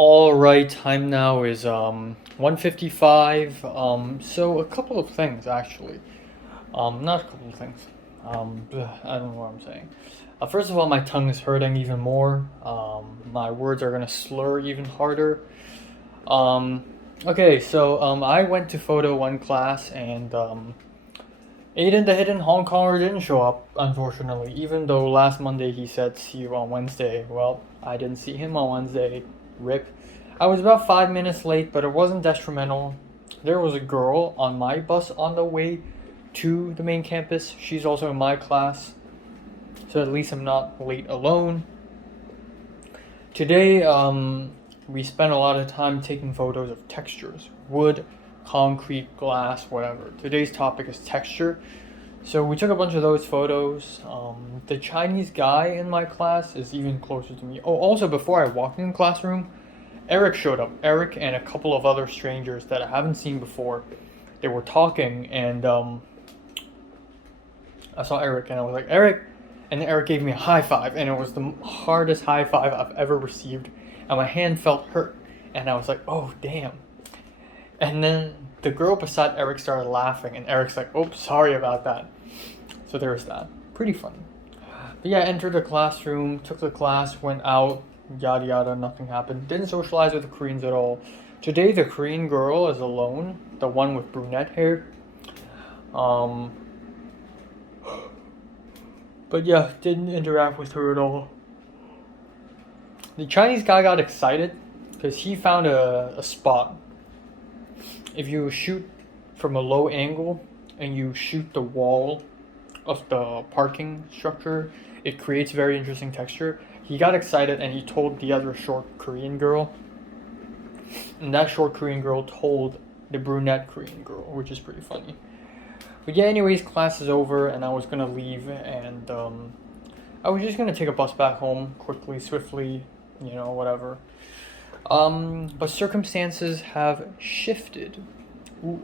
All right, time now is 1:55. So a couple of things actually. Not a couple of things. I don't know what I'm saying. First of all, my tongue is hurting even more. My words are gonna slur even harder. Um, okay, so I went to photo one class and Aiden the hidden Hong Konger didn't show up, unfortunately. Even though last Monday he said see you on Wednesday. Well, I didn't see him on Wednesday. Rip. I was about 5 minutes late, but it wasn't detrimental. There was a girl on my bus on the way to the main campus. She's also in my class, so at least I'm not late alone. Today, we spent a lot of time taking photos of textures, wood, concrete, glass, whatever. Today's topic is texture. So we took a bunch of those photos. The Chinese guy in my class is even closer to me. Oh, also before I walked in the classroom, Eric showed up. Eric and a couple of other strangers that I haven't seen before. They were talking, and I saw Eric, and I was like, Eric, and Eric gave me a high five, and it was the hardest high five I've ever received, and my hand felt hurt, and I was like, oh damn. And then the girl beside Eric started laughing, and Eric's like, oh, sorry about that. So there was that. Pretty funny. But yeah, entered the classroom, took the class, went out, yada yada, nothing happened. Didn't socialize with the Koreans at all. Today, the Korean girl is alone, the one with brunette hair. Um, but yeah, didn't interact with her at all. The Chinese guy got excited because he found a spot. If you shoot from a low angle and you shoot the wall of the parking structure, it creates very interesting texture. He got excited and he told the other short Korean girl, and that short Korean girl told the brunette Korean girl, which is pretty funny. But yeah, anyways, class is over and I was gonna leave, and I was just gonna take a bus back home quickly, swiftly, whatever. But circumstances have shifted. Ooh.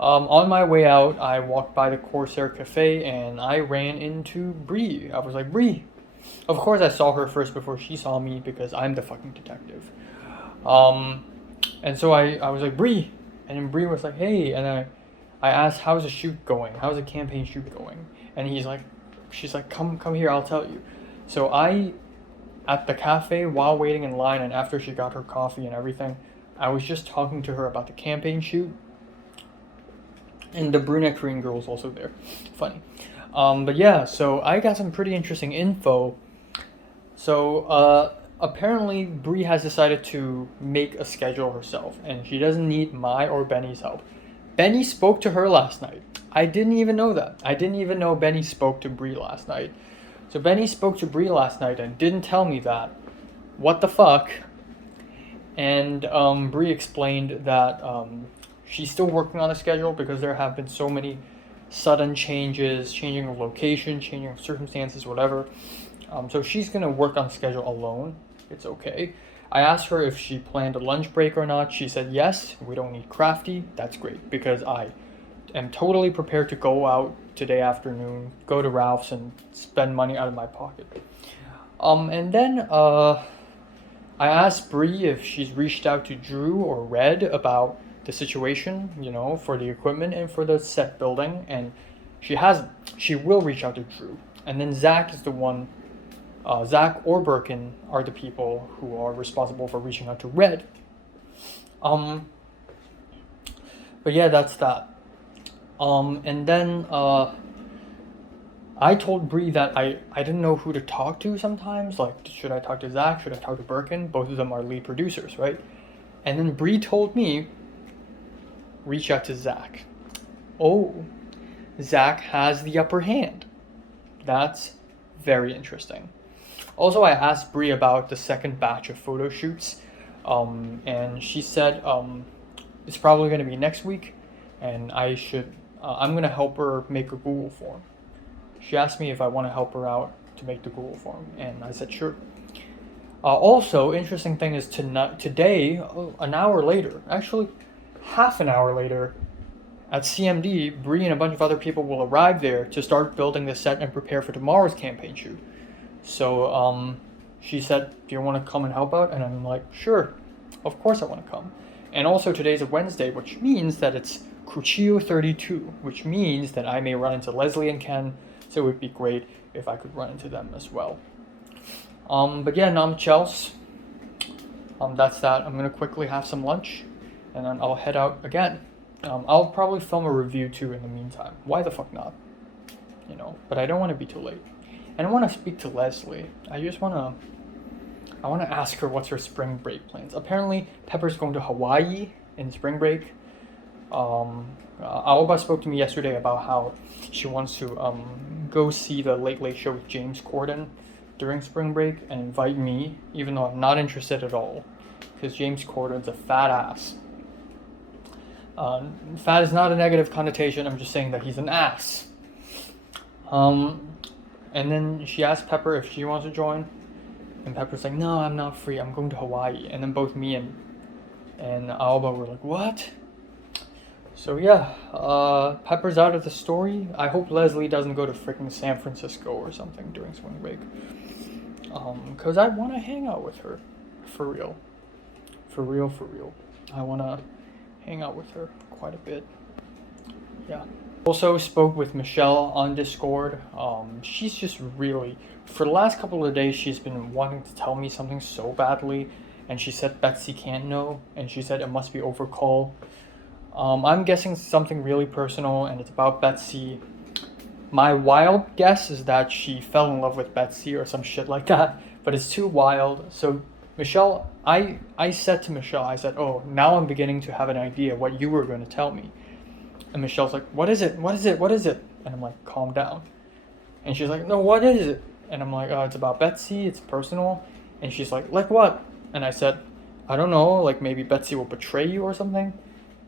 On my way out, I walked by the Corsair Cafe and I ran into Bree. I was like, Bree. Of course, I saw her first before she saw me because I'm the fucking detective. And so I was like, Bree. And then Bree was like, hey. And I asked, how's the shoot going? How's the campaign shoot going? And she's like, come here, I'll tell you. So at the cafe, while waiting in line and after she got her coffee and everything, I was just talking to her about the campaign shoot. And the brunette Korean girl was also there. Funny. But yeah, so I got some pretty interesting info. So apparently Bree has decided to make a schedule herself, and she doesn't need my or Benny's help. Benny spoke to her last night. I didn't even know that. I didn't even know Benny spoke to Bree last night. So Benny spoke to Bree last night and didn't tell me that. What the fuck? And Bree explained that she's still working on the schedule because there have been so many sudden changes, changing of location, changing of circumstances, whatever. So she's gonna work on the schedule alone. It's okay. I asked her if she planned a lunch break or not. She said yes. We don't need crafty. That's great because I am totally prepared to go out today afternoon, go to Ralph's and spend money out of my pocket. And then I asked Bree if she's reached out to Drew or Red about the situation, for the equipment and for the set building, and she hasn't. She will reach out to Drew. And then Zach is the one, Zach or Birkin are the people who are responsible for reaching out to Red. But yeah, that's that. And then I told Bree that I didn't know who to talk to sometimes. Like, should I talk to Zach? Should I talk to Birkin? Both of them are lead producers, right? And then Bree told me, reach out to Zach. Oh, Zach has the upper hand. That's very interesting. Also, I asked Bree about the second batch of photo shoots, and she said it's probably going to be next week, and I'm going to help her make a Google form. She asked me if I want to help her out to make the Google form, and I said sure. Also, interesting thing is today, an hour later, actually half an hour later, at CMD, Bree and a bunch of other people will arrive there to start building the set and prepare for tomorrow's campaign shoot. So she said, do you want to come and help out? And I'm like, sure, of course I want to come. And also today's a Wednesday, which means that it's Cuchillo 32, which means that I may run into Leslie and Ken, so it would be great if I could run into them as well. But yeah, Chels. That's that. I'm gonna quickly have some lunch, and then I'll head out again. I'll probably film a review too in the meantime. Why the fuck not? You know, but I don't want to be too late. And I want to speak to Leslie. I want to ask her what's her spring break plans. Apparently, Pepper's going to Hawaii in spring break. Aoba spoke to me yesterday about how she wants to go see the Late Late Show with James Corden during spring break and invite me, even though I'm not interested at all, because James Corden's a fat ass. Fat is not a negative connotation. I'm just saying that he's an ass. And then she asked Pepper if she wants to join, and Pepper's like, no, I'm not free. I'm going to Hawaii. And then both me and Aoba were like, what? So yeah, Pepper's out of the story. I hope Leslie doesn't go to freaking San Francisco or something during spring break. Because I want to hang out with her. For real. For real. I want to hang out with her quite a bit. Yeah. Also spoke with Michelle on Discord. She's just really, for the last couple of days, she's been wanting to tell me something so badly. And she said Betsy can't know. And she said it must be over call. I'm guessing something really personal, and it's about Betsy. My wild guess is that she fell in love with Betsy or some shit like that, but it's too wild. So Michelle, I said to Michelle, I said, oh, now I'm beginning to have an idea what you were going to tell me. And Michelle's like, what is it? And I'm like, calm down. And she's like, no, what is it? And I'm like, it's about Betsy, it's personal. And she's like what? And I said, I don't know, like maybe Betsy will betray you or something.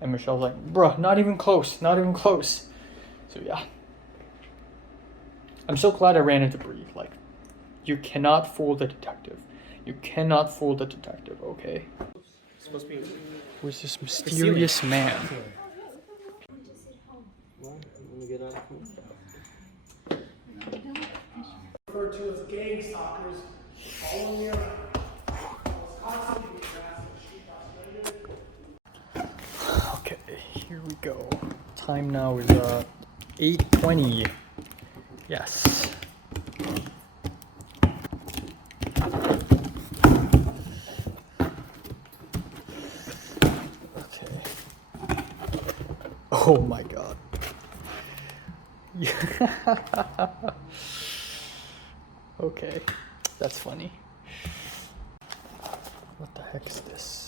And Michelle's like, bruh, not even close. So yeah. I'm so glad I ran into Bree. Like, you cannot fool the detective. Okay? Who's this mysterious man? Referred to as gang stalkers following me around. I was constantly being harassed and she frustrated. Okay, here we go. Time now is 8:20. Yes. Okay. Oh my god. Okay, that's funny. What the heck is this?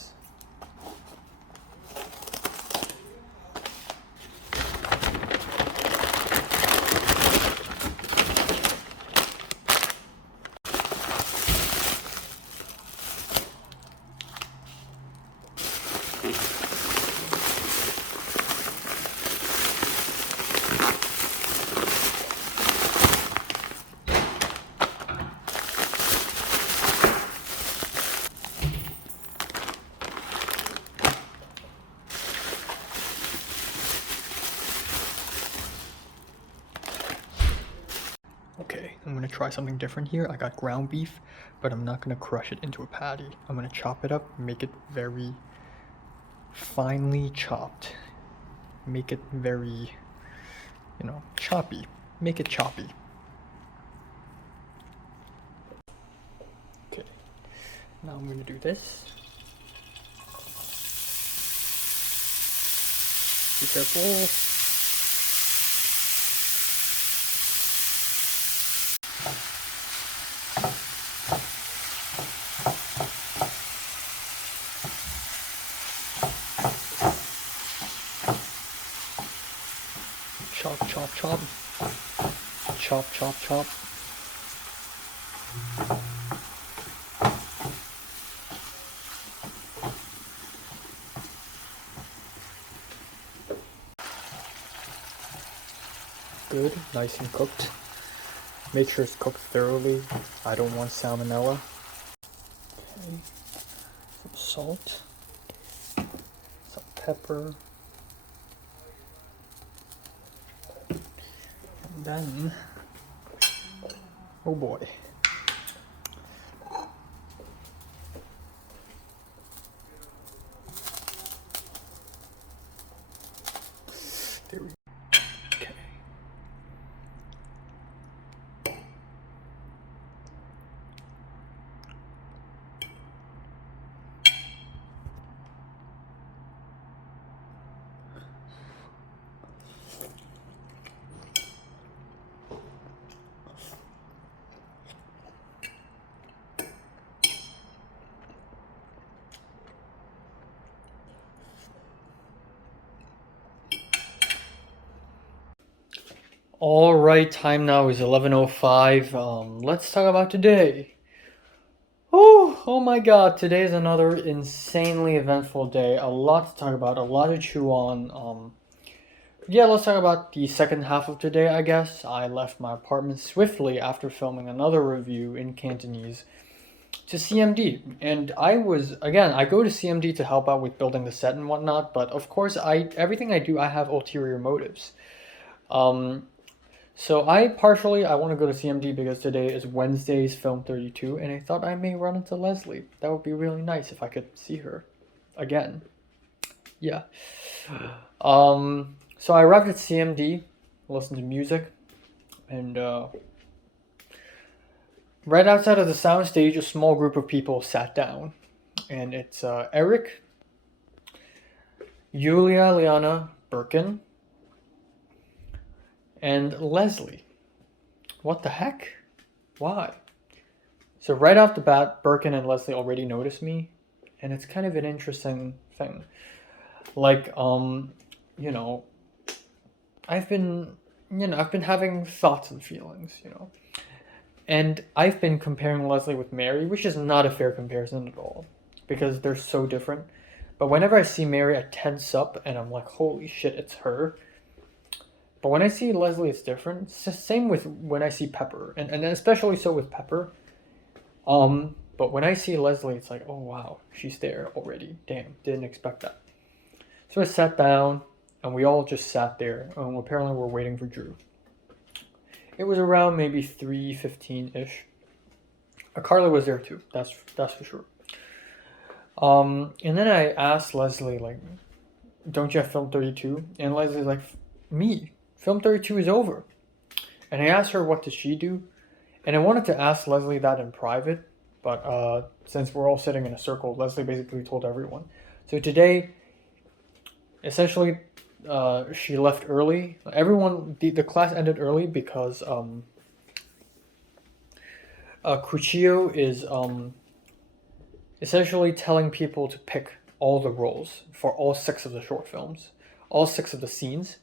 Okay, I'm gonna try something different here. I got ground beef, but I'm not gonna crush it into a patty. I'm gonna chop it up, make it very finely chopped. Make it very, choppy. Make it choppy. Okay, now I'm gonna do this. Be careful. Chop. Chop. Good, nice and cooked. Make sure it's cooked thoroughly. I don't want salmonella. Okay, some salt, some pepper. And then, oh boy. All right, time now is 11:05. Let's talk about today. Oh my God! Today is another insanely eventful day. A lot to talk about, a lot to chew on. Yeah, let's talk about the second half of today. I guess I left my apartment swiftly after filming another review in Cantonese to CMD, and I go to CMD to help out with building the set and whatnot. But of course, everything I do, I have ulterior motives. Um, So I want to go to CMD because today is Wednesday's Film 32, and I thought I may run into Leslie. That would be really nice if I could see her again. Yeah. So I arrived at CMD, listened to music, and right outside of the soundstage, a small group of people sat down, and it's Eric, Yulia Liana Birkin, and Leslie. What the heck? Why? So right off the bat, Birkin and Leslie already noticed me, and it's kind of an interesting thing. Like, you know, I've been, I've been having thoughts and feelings, and I've been comparing Leslie with Mary, which is not a fair comparison at all, because they're so different. But whenever I see Mary, I tense up, and I'm like, holy shit, it's her. But when I see Leslie, it's different. It's the same with when I see Pepper, and especially so with Pepper. But when I see Leslie, it's like, oh wow, she's there already. Damn, didn't expect that. So I sat down, and we all just sat there. Apparently, we're waiting for Drew. It was around maybe 3:15-ish. Carla was there too. That's for sure. And then I asked Leslie, like, don't you have Film 32? And Leslie's like, me. Film 32 is over. And I asked her what did she do, and I wanted to ask Leslie that in private, but since we're all sitting in a circle, Leslie basically told everyone. So today, essentially, she left early. The class ended early because Cuchillo is essentially telling people to pick all the roles for all 6 of the short films, all 6 of the scenes.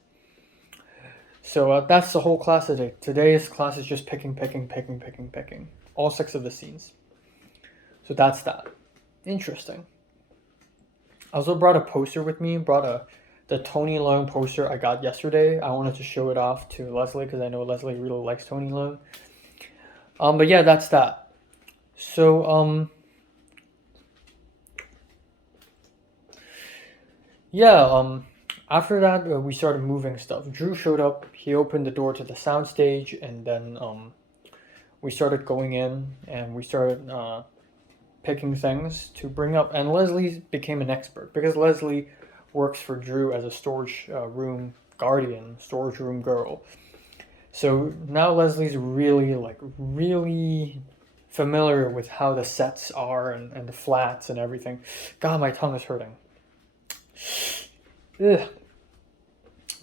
So that's the whole class today. Today's class is just picking. All 6 of the scenes. So that's that. Interesting. I also brought a poster with me. The Tony Leung poster I got yesterday. I wanted to show it off to Leslie because I know Leslie really likes Tony Leung. But yeah, that's that. So, yeah, after that, we started moving stuff. Drew showed up. He opened the door to the soundstage, and then we started going in, and we started picking things to bring up. And Leslie became an expert because Leslie works for Drew as a storage room guardian, storage room girl. So now Leslie's really familiar with how the sets are and the flats and everything. God, my tongue is hurting. Ugh.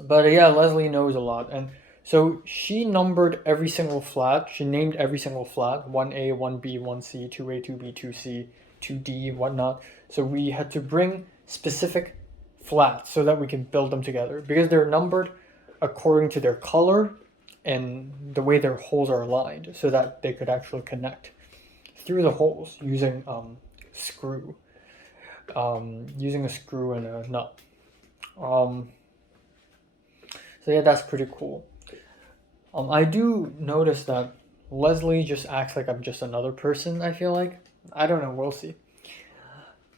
But yeah, Leslie knows a lot, and so she numbered every single flat. She named every single flat: 1A, 1B, 1C, 2A, 2B, 2C, 2D, whatnot. So we had to bring specific flats so that we can build them together because they're numbered according to their color and the way their holes are aligned, so that they could actually connect through the holes using screw, using a screw and a nut. So yeah, that's pretty cool. I do notice that Leslie just acts like I'm just another person, I feel like. I don't know, we'll see.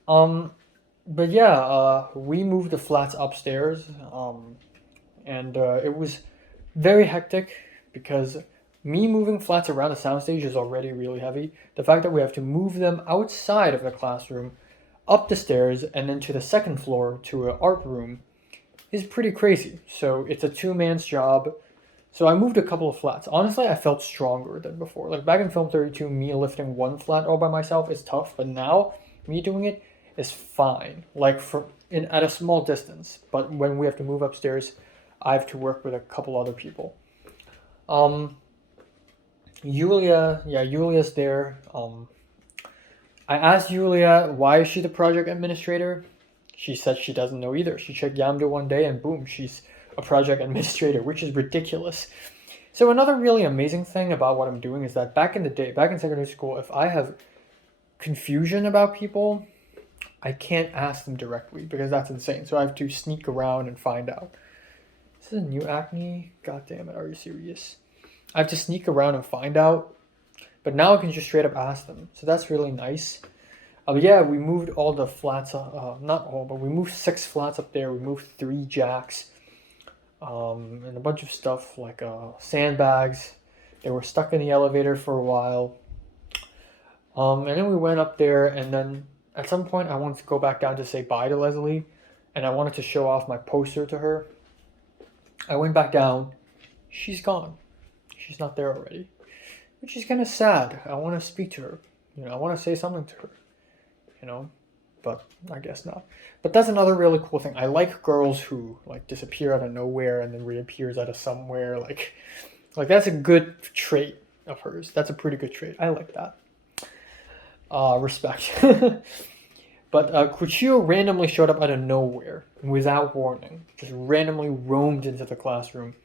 But yeah, we moved the flats upstairs, and it was very hectic because me moving flats around the soundstage is already really heavy. The fact that we have to move them outside of the classroom, up the stairs, and then to the second floor to an art room is pretty crazy. So it's a 2-man's job. So I moved a couple of flats. Honestly, I felt stronger than before. Like back in Film 32, me lifting 1 flat all by myself is tough, but now me doing it is fine. Like at a small distance. But when we have to move upstairs, I have to work with a couple other people. Yulia's there. I asked Yulia why is she the project administrator. She said she doesn't know either. She checked Yamdo one day and boom, she's a project administrator, which is ridiculous. So another really amazing thing about what I'm doing is that back in the day, back in secondary school, if I have confusion about people, I can't ask them directly because that's insane. So I have to sneak around and find out. This is a new acne? God damn it, are you serious? I have to sneak around and find out, but now I can just straight up ask them. So that's really nice. Yeah, we moved all the flats, not all, but we moved 6 flats up there. We moved 3 jacks, and a bunch of stuff like sandbags. They were stuck in the elevator for a while. And then we went up there, and then at some point I wanted to go back down to say bye to Leslie, and I wanted to show off my poster to her. I went back down. She's gone. She's not there already, which is kind of sad. I want to speak to her. I want to say something to her. But I guess not. But that's another really cool thing. I like girls who like disappear out of nowhere and then reappears out of somewhere. Like that's a good trait of hers. That's a pretty good trait. I like that. Respect. But Kuchio randomly showed up out of nowhere without warning. Just randomly roamed into the classroom.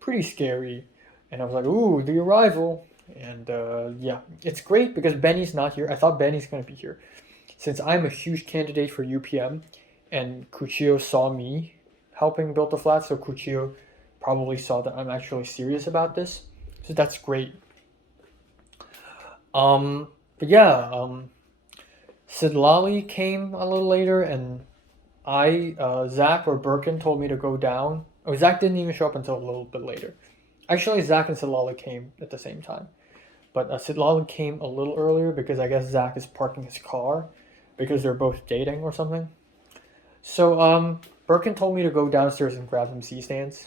Pretty scary. And I was like, ooh, the arrival. And yeah, it's great because Benny's not here. I thought Benny's going to be here. Since I'm a huge candidate for UPM, and Kuchio saw me helping build the flat, so Kuchio probably saw that I'm actually serious about this. So that's great. But yeah, Sidlali came a little later, and Zach or Birkin told me to go down. Oh, Zach didn't even show up until a little bit later. Actually, Zach and Sidlali came at the same time. But Sidlali came a little earlier because I guess Zach is parking his car because they're both dating or something. So Birkin told me to go downstairs and grab some C-stands.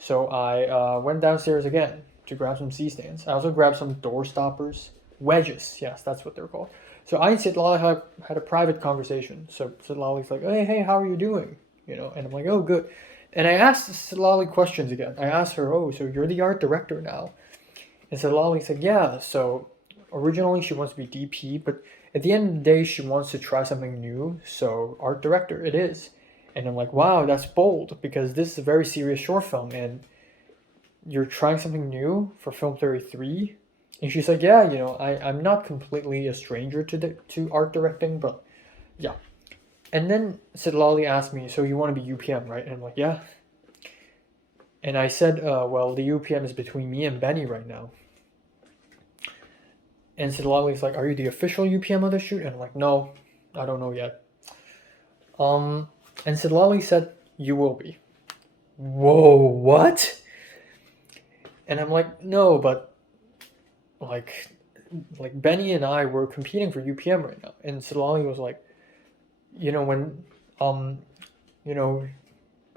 So I went downstairs again to grab some C-stands. I also grabbed some door stoppers. Wedges, yes, that's what they're called. So I and Sidlali had a private conversation. So Sidlali's like, hey, how are you doing? And I'm like, oh, good. And I asked Sidlali questions again. I asked her, oh, so you're the art director now? And Sidlali said, yeah, so originally she wants to be DP, but at the end of the day, she wants to try something new, so art director it is. And I'm like, wow, that's bold, because this is a very serious short film, and you're trying something new for Film Theory 3? And she's like, yeah, I'm not completely a stranger to art directing, but yeah. And then Sidlali asked me, so you want to be UPM, right? And I'm like, yeah. And I said, well, the UPM is between me and Benny right now. And Sidlali's like, are you the official UPM of the shoot? And I'm like, no, I don't know yet. And Sidlali said, you will be. Whoa, what? And I'm like, no, but like Benny and I were competing for UPM right now. And Sidlali was like, when,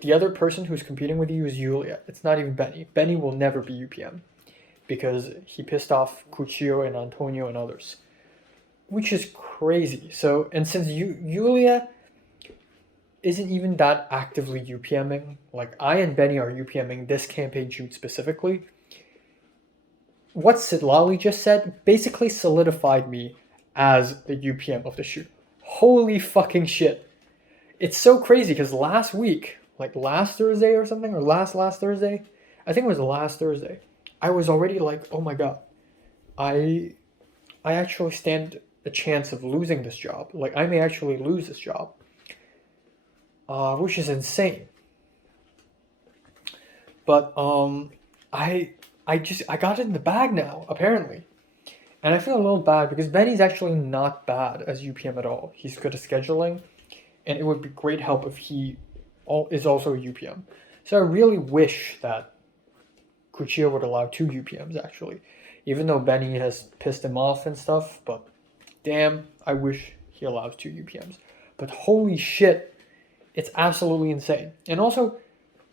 the other person who's competing with you is Yulia. It's not even Benny. Benny will never be UPM because he pissed off Kuchio and Antonio and others, which is crazy. So, and since Yulia isn't even that actively UPMing, like I and Benny are UPMing this campaign shoot specifically, what Sidlali just said basically solidified me as the UPM of the shoot. Holy fucking shit. It's so crazy because last week, like last Thursday or something, or last Thursday, I think it was last Thursday, I was already like, oh my god, I actually stand a chance of losing this job. Like I may actually lose this job, which is insane. But I got it in the bag now, apparently. And I feel a little bad because Benny's actually not bad as UPM at all. He's good at scheduling, and it would be great help if he is also a UPM. So I really wish that Kuchio would allow 2 UPMs, actually. Even though Benny has pissed him off and stuff, but damn, I wish he allows 2 UPMs. But holy shit, it's absolutely insane. And also,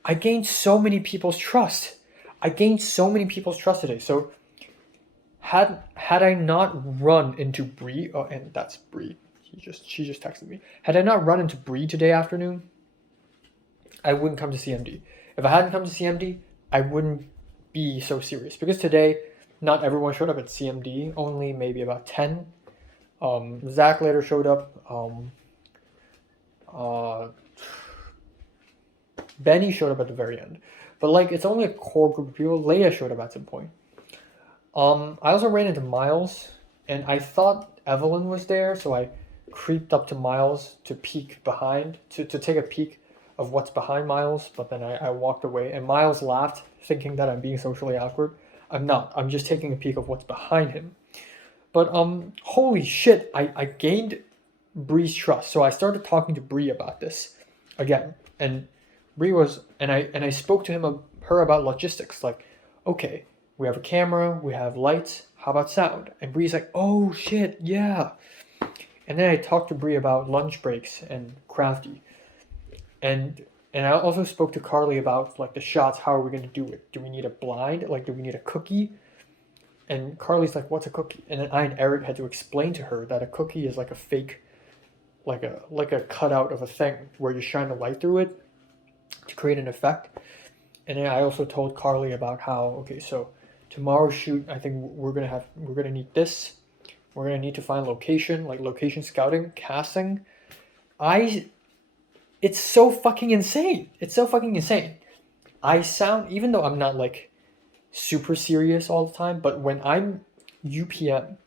I gained so many people's trust. today. So had I not run into Bree, oh, and that's Bree. She just texted me. Had I not run into Bree today afternoon, I wouldn't come to CMD. If I hadn't come to CMD, I wouldn't be so serious because today, not everyone showed up at CMD. Only maybe about 10. Zach later showed up. Benny showed up at the very end. But like, it's only a core group of people. Leia showed up at some point. I also ran into Miles, and I thought Evelyn was there, so I creeped up to Miles to peek behind, to take a peek of what's behind Miles, but then I walked away, and Miles laughed, thinking that I'm being socially awkward. I'm not. I'm just taking a peek of what's behind him. But holy shit, I gained Bree's trust, so I started talking to Bree about this again, and Bree was, and I spoke to her about logistics, like, okay, we have a camera, we have lights, how about sound? And Bree's like, oh shit, yeah. And then I talked to Bree about lunch breaks and Crafty. And I also spoke to Carly about like the shots, how are we gonna do it? Do we need a blind? Like do we need a cookie? And Carly's like, what's a cookie? And then I and Eric had to explain to her that a cookie is like a fake, like a cutout of a thing where you shine a light through it to create an effect. And then I also told Carly about how, okay, so tomorrow's shoot, I think we're gonna need this. We're gonna need to find location, like location scouting, casting. It's so fucking insane. It's so fucking insane. I sound, even though I'm not like super serious all the time, but when I'm UPM,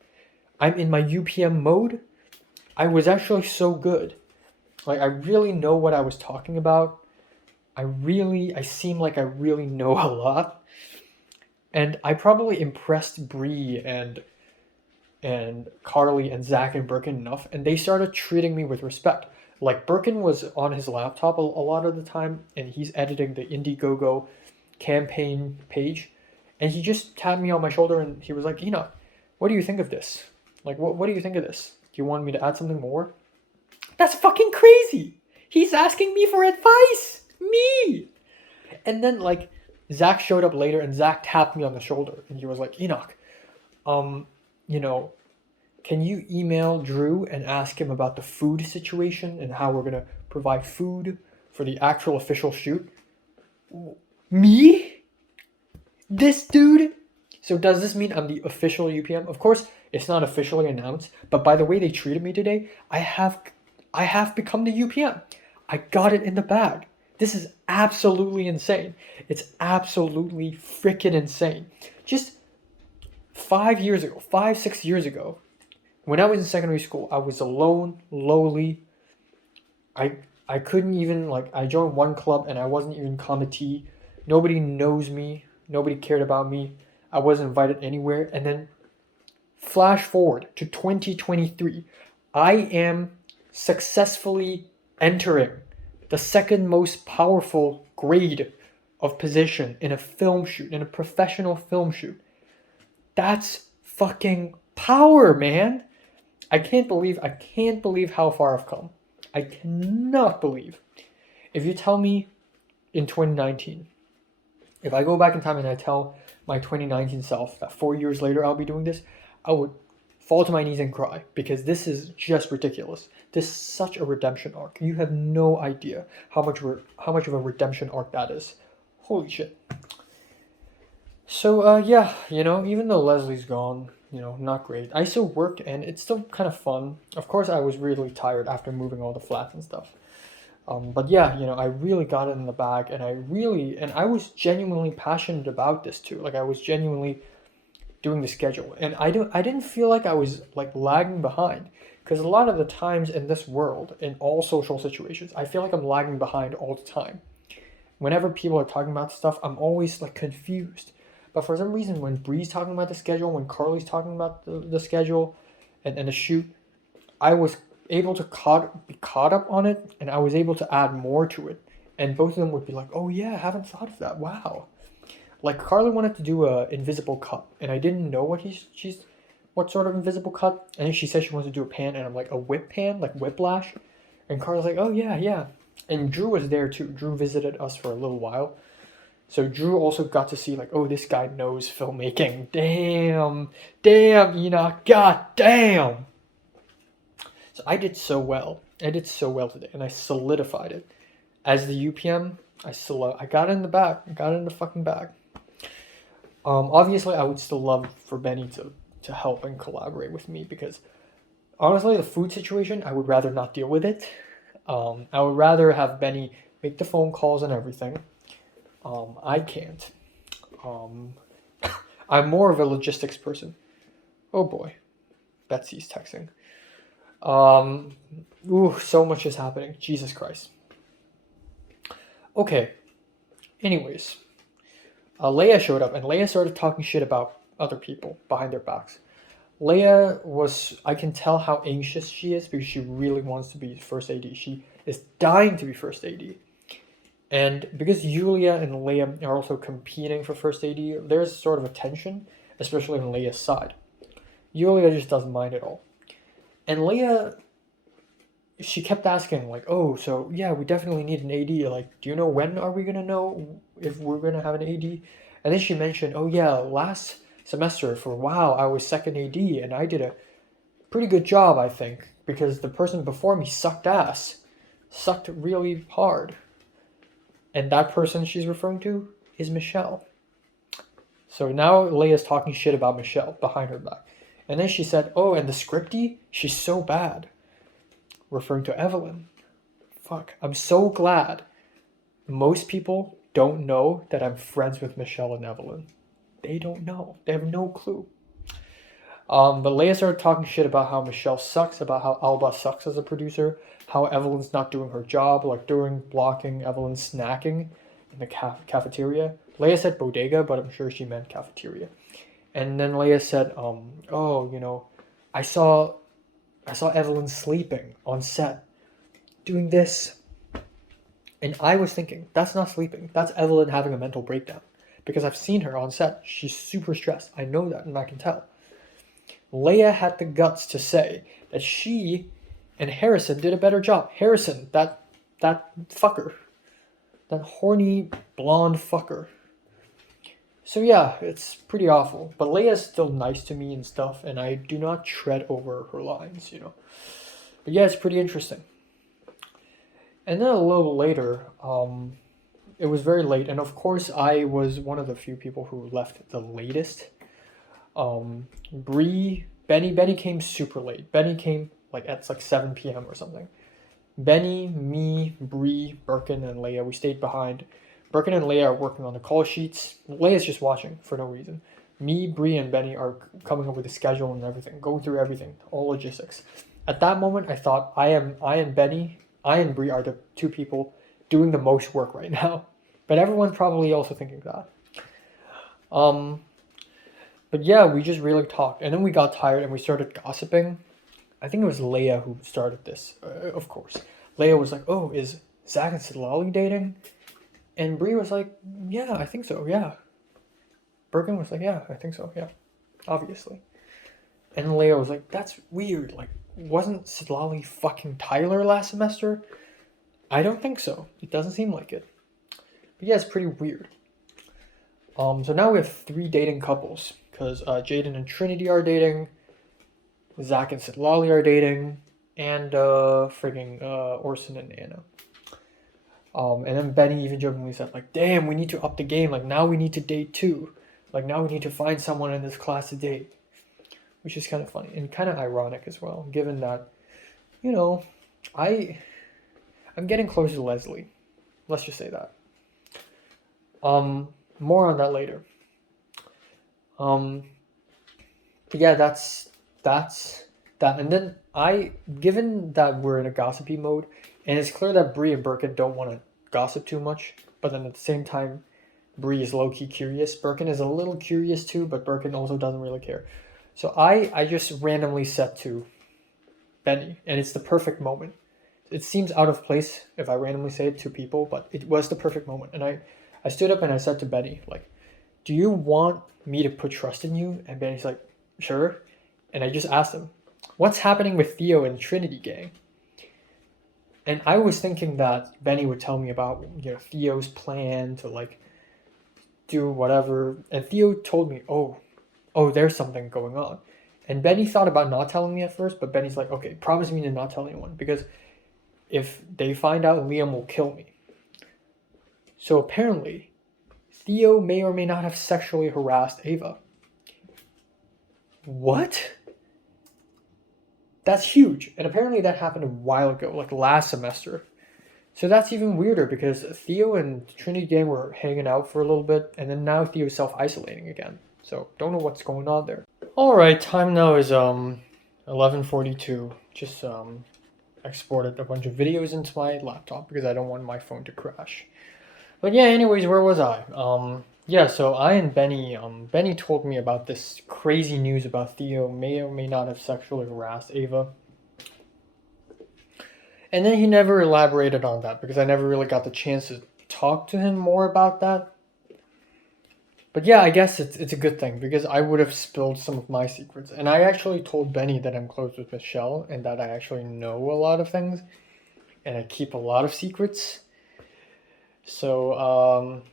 I'm in my UPM mode. I was actually so good. Like I really know what I was talking about. I seem like I really know a lot. And I probably impressed Bree and Carly and Zach and Birkin enough, and they started treating me with respect. Like Birkin was on his laptop a lot of the time, and he's editing the Indiegogo campaign page, and he just tapped me on my shoulder and he was like, Enoch, what do you think of this? Like, what do you think of this? Do you want me to add something more? That's fucking crazy. He's asking me for advice. Me. And then like Zach showed up later, and Zach tapped me on the shoulder, and he was like, Enoch, you know, can you email Drew and ask him about the food situation and how we're gonna provide food for the actual official shoot? Me? This dude? So does this mean I'm the official UPM? Of course, it's not officially announced, but by the way they treated me today, I have become the UPM. I got it in the bag. This is absolutely insane. It's absolutely freaking insane. Just 5 years ago, 6 years ago, when I was in secondary school, I was alone, lowly. I couldn't even, like, I joined one club and I wasn't even committee. Nobody knows me. Nobody cared about me. I wasn't invited anywhere. And then flash forward to 2023. I am successfully entering the second most powerful grade of position in a film shoot, in a professional film shoot. That's fucking power, man. I can't believe how far I've come. I cannot believe. If you tell me in 2019, if I go back in time and I tell my 2019 self that 4 years later I'll be doing this, I would fall to my knees and cry, because this is just ridiculous. This is such a redemption arc. You have no idea how much of a redemption arc that is. Holy shit. So yeah, even though Leslie's gone, not great. I still worked and it's still kind of fun. Of course, I was really tired after moving all the flats and stuff. But yeah, I really got it in the bag, and I was genuinely passionate about this too. Like I was genuinely doing the schedule, and I didn't feel like I was like lagging behind, because a lot of the times in this world, in all social situations, I feel like I'm lagging behind all the time. Whenever people are talking about stuff, I'm always like confused. But for some reason, when Bree's talking about the schedule, when Carly's talking about the schedule and the shoot, I was able to be caught up on it, and I was able to add more to it. And both of them would be like, oh yeah, I haven't thought of that. Wow. Like Carly wanted to do a invisible cut, and I didn't know what sort of invisible cut. And then she said she wants to do a pan, and I'm like, a whip pan, like whiplash. And Carly's like, oh yeah. And Drew was there too. Drew visited us for a little while. So Drew also got to see like, oh, this guy knows filmmaking. Damn, Enoch, god damn. So I did so well. Today, and I solidified it. As the UPM, I got it in the bag. I got it in the fucking bag. Obviously, I would still love for Benny to help and collaborate with me, because honestly, the food situation, I would rather not deal with it. I would rather have Benny make the phone calls and everything. I can't. I'm more of a logistics person. Oh boy, Betsy's texting. So much is happening. Jesus Christ. Okay. Anyways, Leia showed up, and Leia started talking shit about other people behind their backs. Leia I can tell how anxious she is because she really wants to be first AD. She is dying to be first AD. And because Julia and Leia are also competing for first AD, there's sort of a tension, especially on Leia's side. Julia just doesn't mind at all. And Leia, she kept asking, like, oh, so yeah, we definitely need an AD. Like, do you know when are we going to know if we're going to have an AD? And then she mentioned, oh yeah, last semester for WoW, I was second AD, and I did a pretty good job, I think, because the person before me sucked ass. Sucked really hard. And that person she's referring to is Michelle. So now Leia's talking shit about Michelle behind her back. And then she said, oh, and the scripty, she's so bad. Referring to Evelyn. Fuck, I'm so glad most people don't know that I'm friends with Michelle and Evelyn. They don't know. They have no clue. But Leia started talking shit about how Michelle sucks, about how Alba sucks as a producer, how Evelyn's not doing her job, like during blocking Evelyn's snacking in the cafeteria. Leia said bodega, but I'm sure she meant cafeteria. And then Leia said, oh, you know, I saw Evelyn sleeping on set, doing this. And I was thinking, that's not sleeping. That's Evelyn having a mental breakdown. Because I've seen her on set. She's super stressed. I know that, and I can tell. Leia had the guts to say that she and Harrison did a better job. Harrison, that fucker. That horny, blonde fucker. So yeah, it's pretty awful. But Leia's still nice to me and stuff, and I do not tread over her lines, you know. But yeah, it's pretty interesting. And then a little later, it was very late, and of course I was one of the few people who left the latest. Benny came super late. Benny came at 7 p.m. or something. Benny, me, Bree, Birkin, and Leia, we stayed behind. Birkin and Leia are working on the call sheets. Leia's just watching for no reason. Me, Bree, and Benny are coming up with the schedule and everything, going through everything, all logistics. At that moment, I thought I and Bree are the two people doing the most work right now. But everyone's probably also thinking that. But yeah, we just really talked. And then we got tired and we started gossiping. I think it was Leia who started this, of course. Leia was like, oh, is Zach and Sidlali dating? And Bree was like, yeah, I think so, yeah. Birkin was like, yeah, I think so, yeah. Obviously. And Leia was like, that's weird. Like, wasn't Sidlali fucking Tyler last semester? I don't think so. It doesn't seem like it. But yeah, it's pretty weird. So now we have 3 dating couples. Because Jaden and Trinity are dating. Zach and Sidlali are dating. And Orson and Anna. And then Benny even jokingly said, like, damn, we need to up the game. Like, now we need to date too. Like, now we need to find someone in this class to date. Which is kind of funny. And kind of ironic as well. Given that, you know, I'm getting closer to Leslie. Let's just say that. More on that later. But yeah, that's that. And then given that we're in a gossipy mode, and it's clear that Bree and Birkin don't want to gossip too much, but then at the same time, Bree is low-key curious. Birkin is a little curious too, but Birkin also doesn't really care. So I just randomly said to Benny, and it's the perfect moment. It seems out of place if I randomly say it to people, but it was the perfect moment. And I stood up and I said to Benny, like, do you want me to put trust in you? And Benny's like, sure. And I just asked him, what's happening with Theo and Trinity gang? And I was thinking that Benny would tell me about, you know, Theo's plan to like do whatever. And Theo told me, oh, there's something going on. And Benny thought about not telling me at first, but Benny's like, okay, promise me to not tell anyone, because if they find out, Liam will kill me. So apparently, Theo may or may not have sexually harassed Ava. What? That's huge. And apparently that happened a while ago, like last semester. So that's even weirder because Theo and Trinity Gang were hanging out for a little bit, and then now Theo's self-isolating again. So don't know what's going on there. All right, time now is 11:42. Just exported a bunch of videos into my laptop because I don't want my phone to crash. But yeah, anyways, where was I? Yeah, so I and Benny, Benny told me about this crazy news about Theo may or may not have sexually harassed Ava. And then he never elaborated on that because I never really got the chance to talk to him more about that. But yeah, I guess it's a good thing because I would have spilled some of my secrets. And I actually told Benny that I'm close with Michelle and that I actually know a lot of things and I keep a lot of secrets. So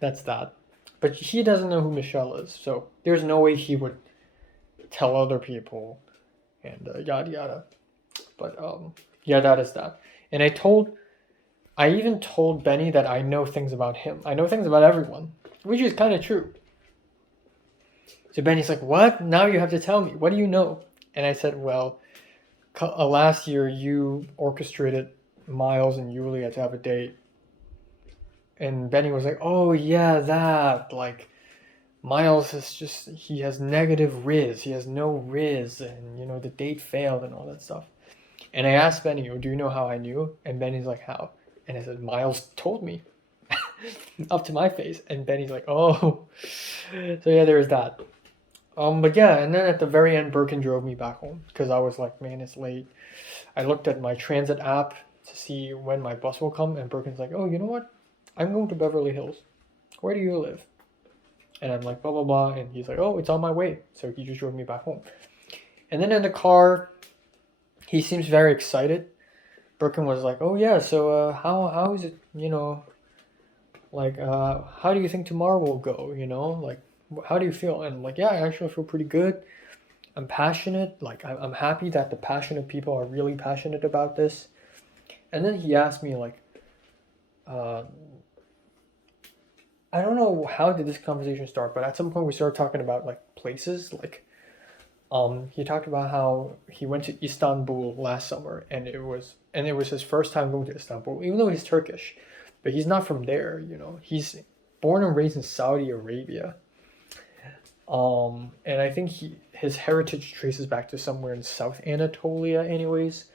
that's that. But he doesn't know who Michelle is, so there's no way he would tell other people and yada yada. But yeah, that is that. And I even told Benny that I know things about him. I know things about everyone, which is kind of true. So Benny's like, "What? Now you have to tell me. What do you know?" And I said, "Well, last year you orchestrated Miles and Yulia to have a date." And Benny was like, "Oh yeah, that like Miles is just he has negative Riz. He has no Riz, and you know the date failed and all that stuff." And I asked Benny, "Oh, do you know how I knew?" And Benny's like, "How?" And I said, "Miles told me." Up to my face, and Benny's like, "Oh." So yeah, there's that. But yeah, and then at the very end, Birkin drove me back home because I was like, "Man, it's late." I looked at my transit app to see when my bus will come, and Birkin's like, "Oh, you know what? I'm going to Beverly Hills. Where do you live?" And I'm like, blah, blah, blah. And he's like, "Oh, it's on my way." So he just drove me back home. And then in the car, he seems very excited. Birkin was like, "Oh, yeah, so how is it, you know, like, how do you think tomorrow will go, you know? Like, how do you feel?" And I'm like, "Yeah, I actually feel pretty good. I'm passionate. Like, I'm happy that the passionate people are really passionate about this." And then he asked me, like, uh, I don't know how did this conversation start, but at some point we started talking about like places. Like, he talked about how he went to Istanbul last summer, and it was his first time going to Istanbul, even though he's Turkish, but he's not from there. You know, he's born and raised in Saudi Arabia. And I think his heritage traces back to somewhere in South Anatolia, anyways.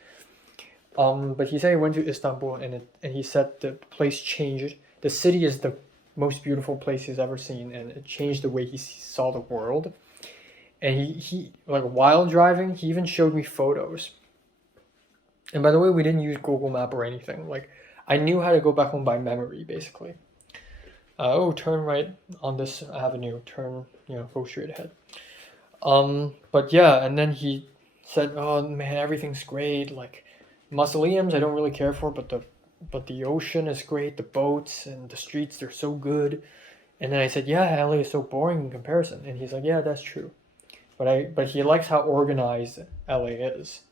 But he said he went to Istanbul, and he said the place changed. The city is the most beautiful place he's ever seen, and it changed the way he saw the world. And he like while driving, he even showed me photos. And by the way, we didn't use Google Map or anything. Like I knew how to go back home by memory, basically. Oh, turn right on this avenue. Turn, you know, go straight ahead. But yeah, and then he said, "Oh man, everything's great. Like mausoleums, I don't really care for, but the ocean is great. The boats and the streets, they're so good." And then I said, "Yeah, LA is so boring in comparison." And he's like, "Yeah, that's true." But he likes how organized LA is.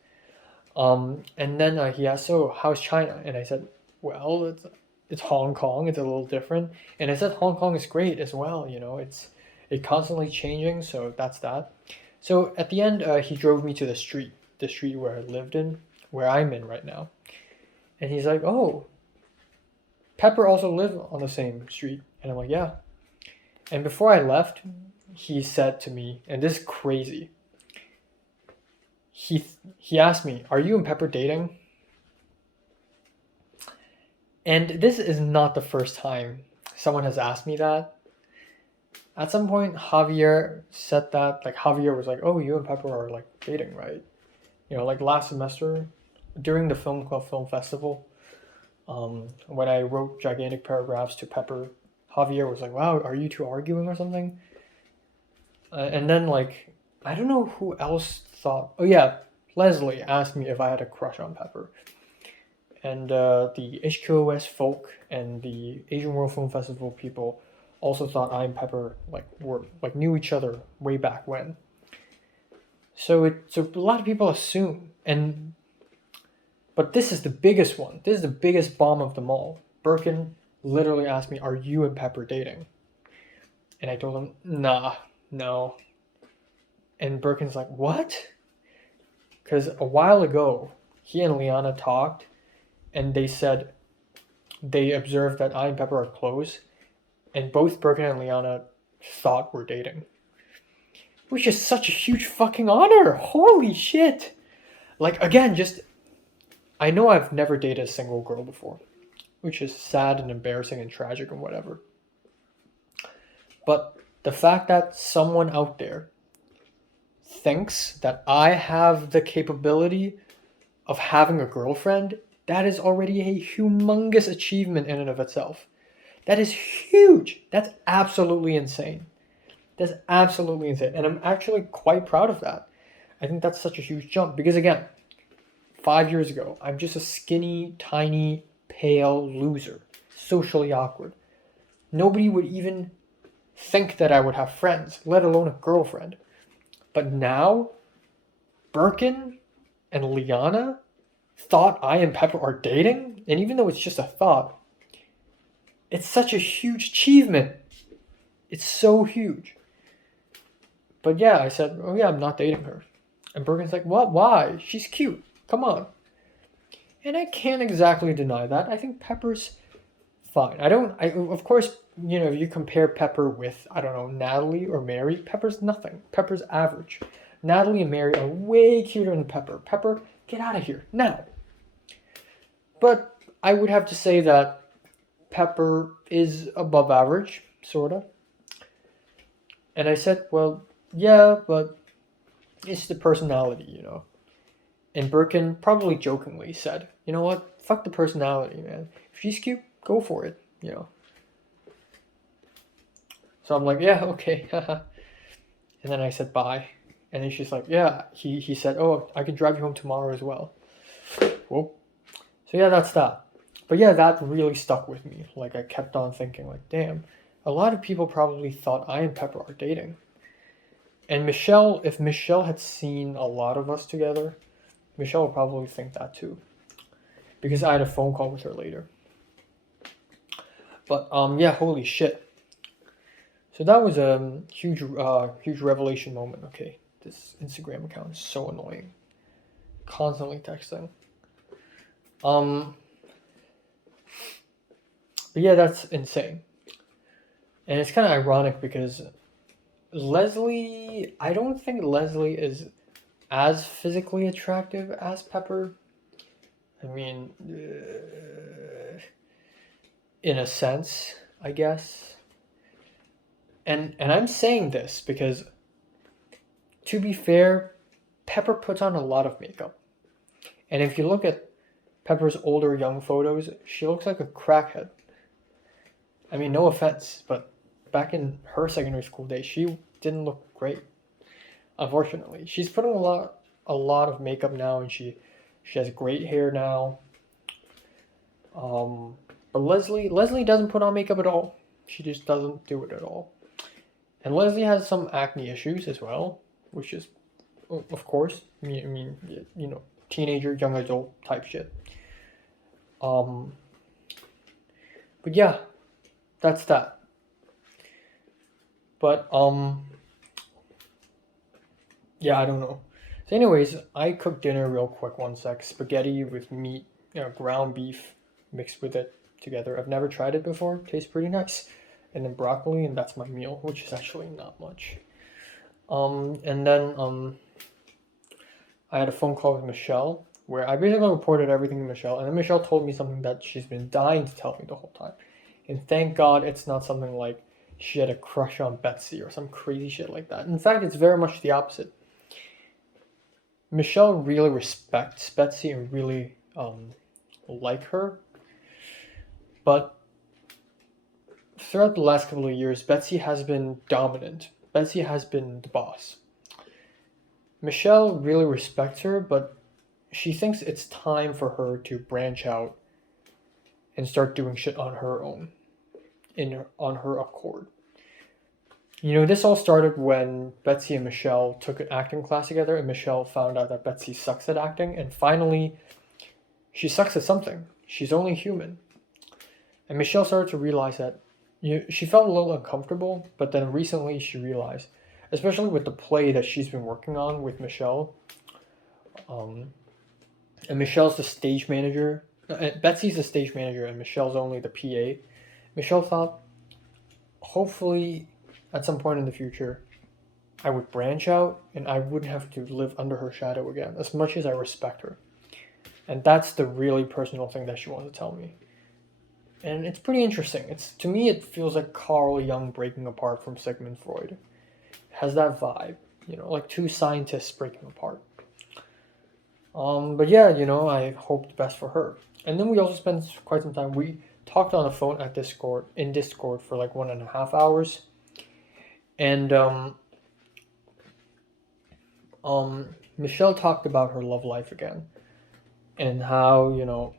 And then he asked, "So how's China?" And I said, "Well, it's Hong Kong. It's a little different." And I said, "Hong Kong is great as well. You know, it's constantly changing. So that's that." So at the end, he drove me to the street where I lived in, where I'm in right now. And he's like, "Oh, Pepper also lived on the same street." And I'm like, "Yeah." And before I left, he said to me, and this is crazy. He asked me, "Are you and Pepper dating?" And this is not the first time someone has asked me that. At some point, Javier said that. Like Javier was like, "Oh, you and Pepper are like dating, right?" You know, like last semester during the Film Club Film Festival. When I wrote gigantic paragraphs to Pepper, Javier was like, "Wow, are you two arguing or something?" And then like I don't know who else thought. Oh yeah, Leslie asked me if I had a crush on Pepper, and the HQOS folk and the Asian World Film Festival people also thought I and Pepper like knew each other way back when. So a lot of people assume, but this is the biggest one. This is the biggest bomb of them all. Birkin literally asked me, "Are you and Pepper dating?" And I told him, "Nah, no." And Birkin's like, "What?" Because a while ago, he and Liana talked, and they said they observed that I and Pepper are close, and both Birkin and Liana thought we're dating. Which is such a huge fucking honor. Holy shit. Like, again, just, I know I've never dated a single girl before, which is sad and embarrassing and tragic and whatever. But the fact that someone out there thinks that I have the capability of having a girlfriend, that is already a humongous achievement in and of itself. That is huge. That's absolutely insane. That's absolutely insane. And I'm actually quite proud of that. I think that's such a huge jump because, again, 5 years ago, I'm just a skinny, tiny, pale loser, socially awkward. Nobody would even think that I would have friends, let alone a girlfriend. But now, Birkin and Liana thought I and Pepper are dating, and even though it's just a thought, it's such a huge achievement. It's so huge. But yeah, I said, oh yeah, I'm not dating her. And Birkin's like, what? Why? She's cute. Come on. And I can't exactly deny that. I think Pepper's fine. Of course, if you compare Pepper with, I don't know, Natalie or Mary, Pepper's nothing. Pepper's average. Natalie and Mary are way cuter than Pepper. Pepper, get out of here, now. But I would have to say that Pepper is above average, sorta. And I said, well, yeah, but it's the personality, And Birkin probably jokingly said, you know what, fuck the personality, man. If she's cute, go for it, So I'm like, yeah, okay. And then I said bye. And then she's like, yeah. He said, oh, I can drive you home tomorrow as well. Whoop. So yeah, that's that. But yeah, that really stuck with me. Like, I kept on thinking, like, damn, a lot of people probably thought I and Pepper are dating. And Michelle, if Michelle had seen a lot of us together, Michelle would probably think that too. Because I had a phone call with her later. But yeah, holy shit. So that was a huge revelation moment. Okay, this Instagram account is so annoying. Constantly texting. But yeah, that's insane. And it's kind of ironic because Leslie, I don't think Leslie is as physically attractive as Pepper. I mean, in a sense, I guess. And I'm saying this because, to be fair, Pepper puts on a lot of makeup. And if you look at Pepper's older young photos, she looks like a crackhead. I mean, no offense, but back in her secondary school days, she didn't look great. Unfortunately, she's putting a lot of makeup now, and she has great hair now. But Leslie doesn't put on makeup at all. She just doesn't do it at all. And Leslie has some acne issues as well, which is, of course, I mean, teenager, young adult type shit. But yeah, that's that. But yeah, I don't know. So anyways, I cooked dinner real quick, one sec. Spaghetti with meat, ground beef mixed with it together. I've never tried it before. Tastes pretty nice. And then broccoli, and that's my meal, which is actually not much. And then I had a phone call with Michelle where I basically reported everything to Michelle, and then Michelle told me something that she's been dying to tell me the whole time. And thank God it's not something like she had a crush on Betsy or some crazy shit like that. In fact, it's very much the opposite. Michelle really respects Betsy and really like her. But throughout the last couple of years, Betsy has been dominant. Betsy has been the boss. Michelle really respects her, but she thinks it's time for her to branch out and start doing shit on her own, on her accord. This all started when Betsy and Michelle took an acting class together, and Michelle found out that Betsy sucks at acting, and finally, she sucks at something. She's only human. And Michelle started to realize that she felt a little uncomfortable, but then recently she realized, especially with the play that she's been working on with Michelle, and Michelle's the stage manager Betsy's the stage manager and Michelle's only the PA. Michelle thought, hopefully, at some point in the future, I would branch out and I wouldn't have to live under her shadow again, as much as I respect her. And that's the really personal thing that she wants to tell me. And it's pretty interesting. To me, it feels like Carl Jung breaking apart from Sigmund Freud. It has that vibe, like two scientists breaking apart. But yeah, I hope the best for her. And then we also spent quite some time. We talked on the phone in Discord for like 1.5 hours. And Michelle talked about her love life again. And how,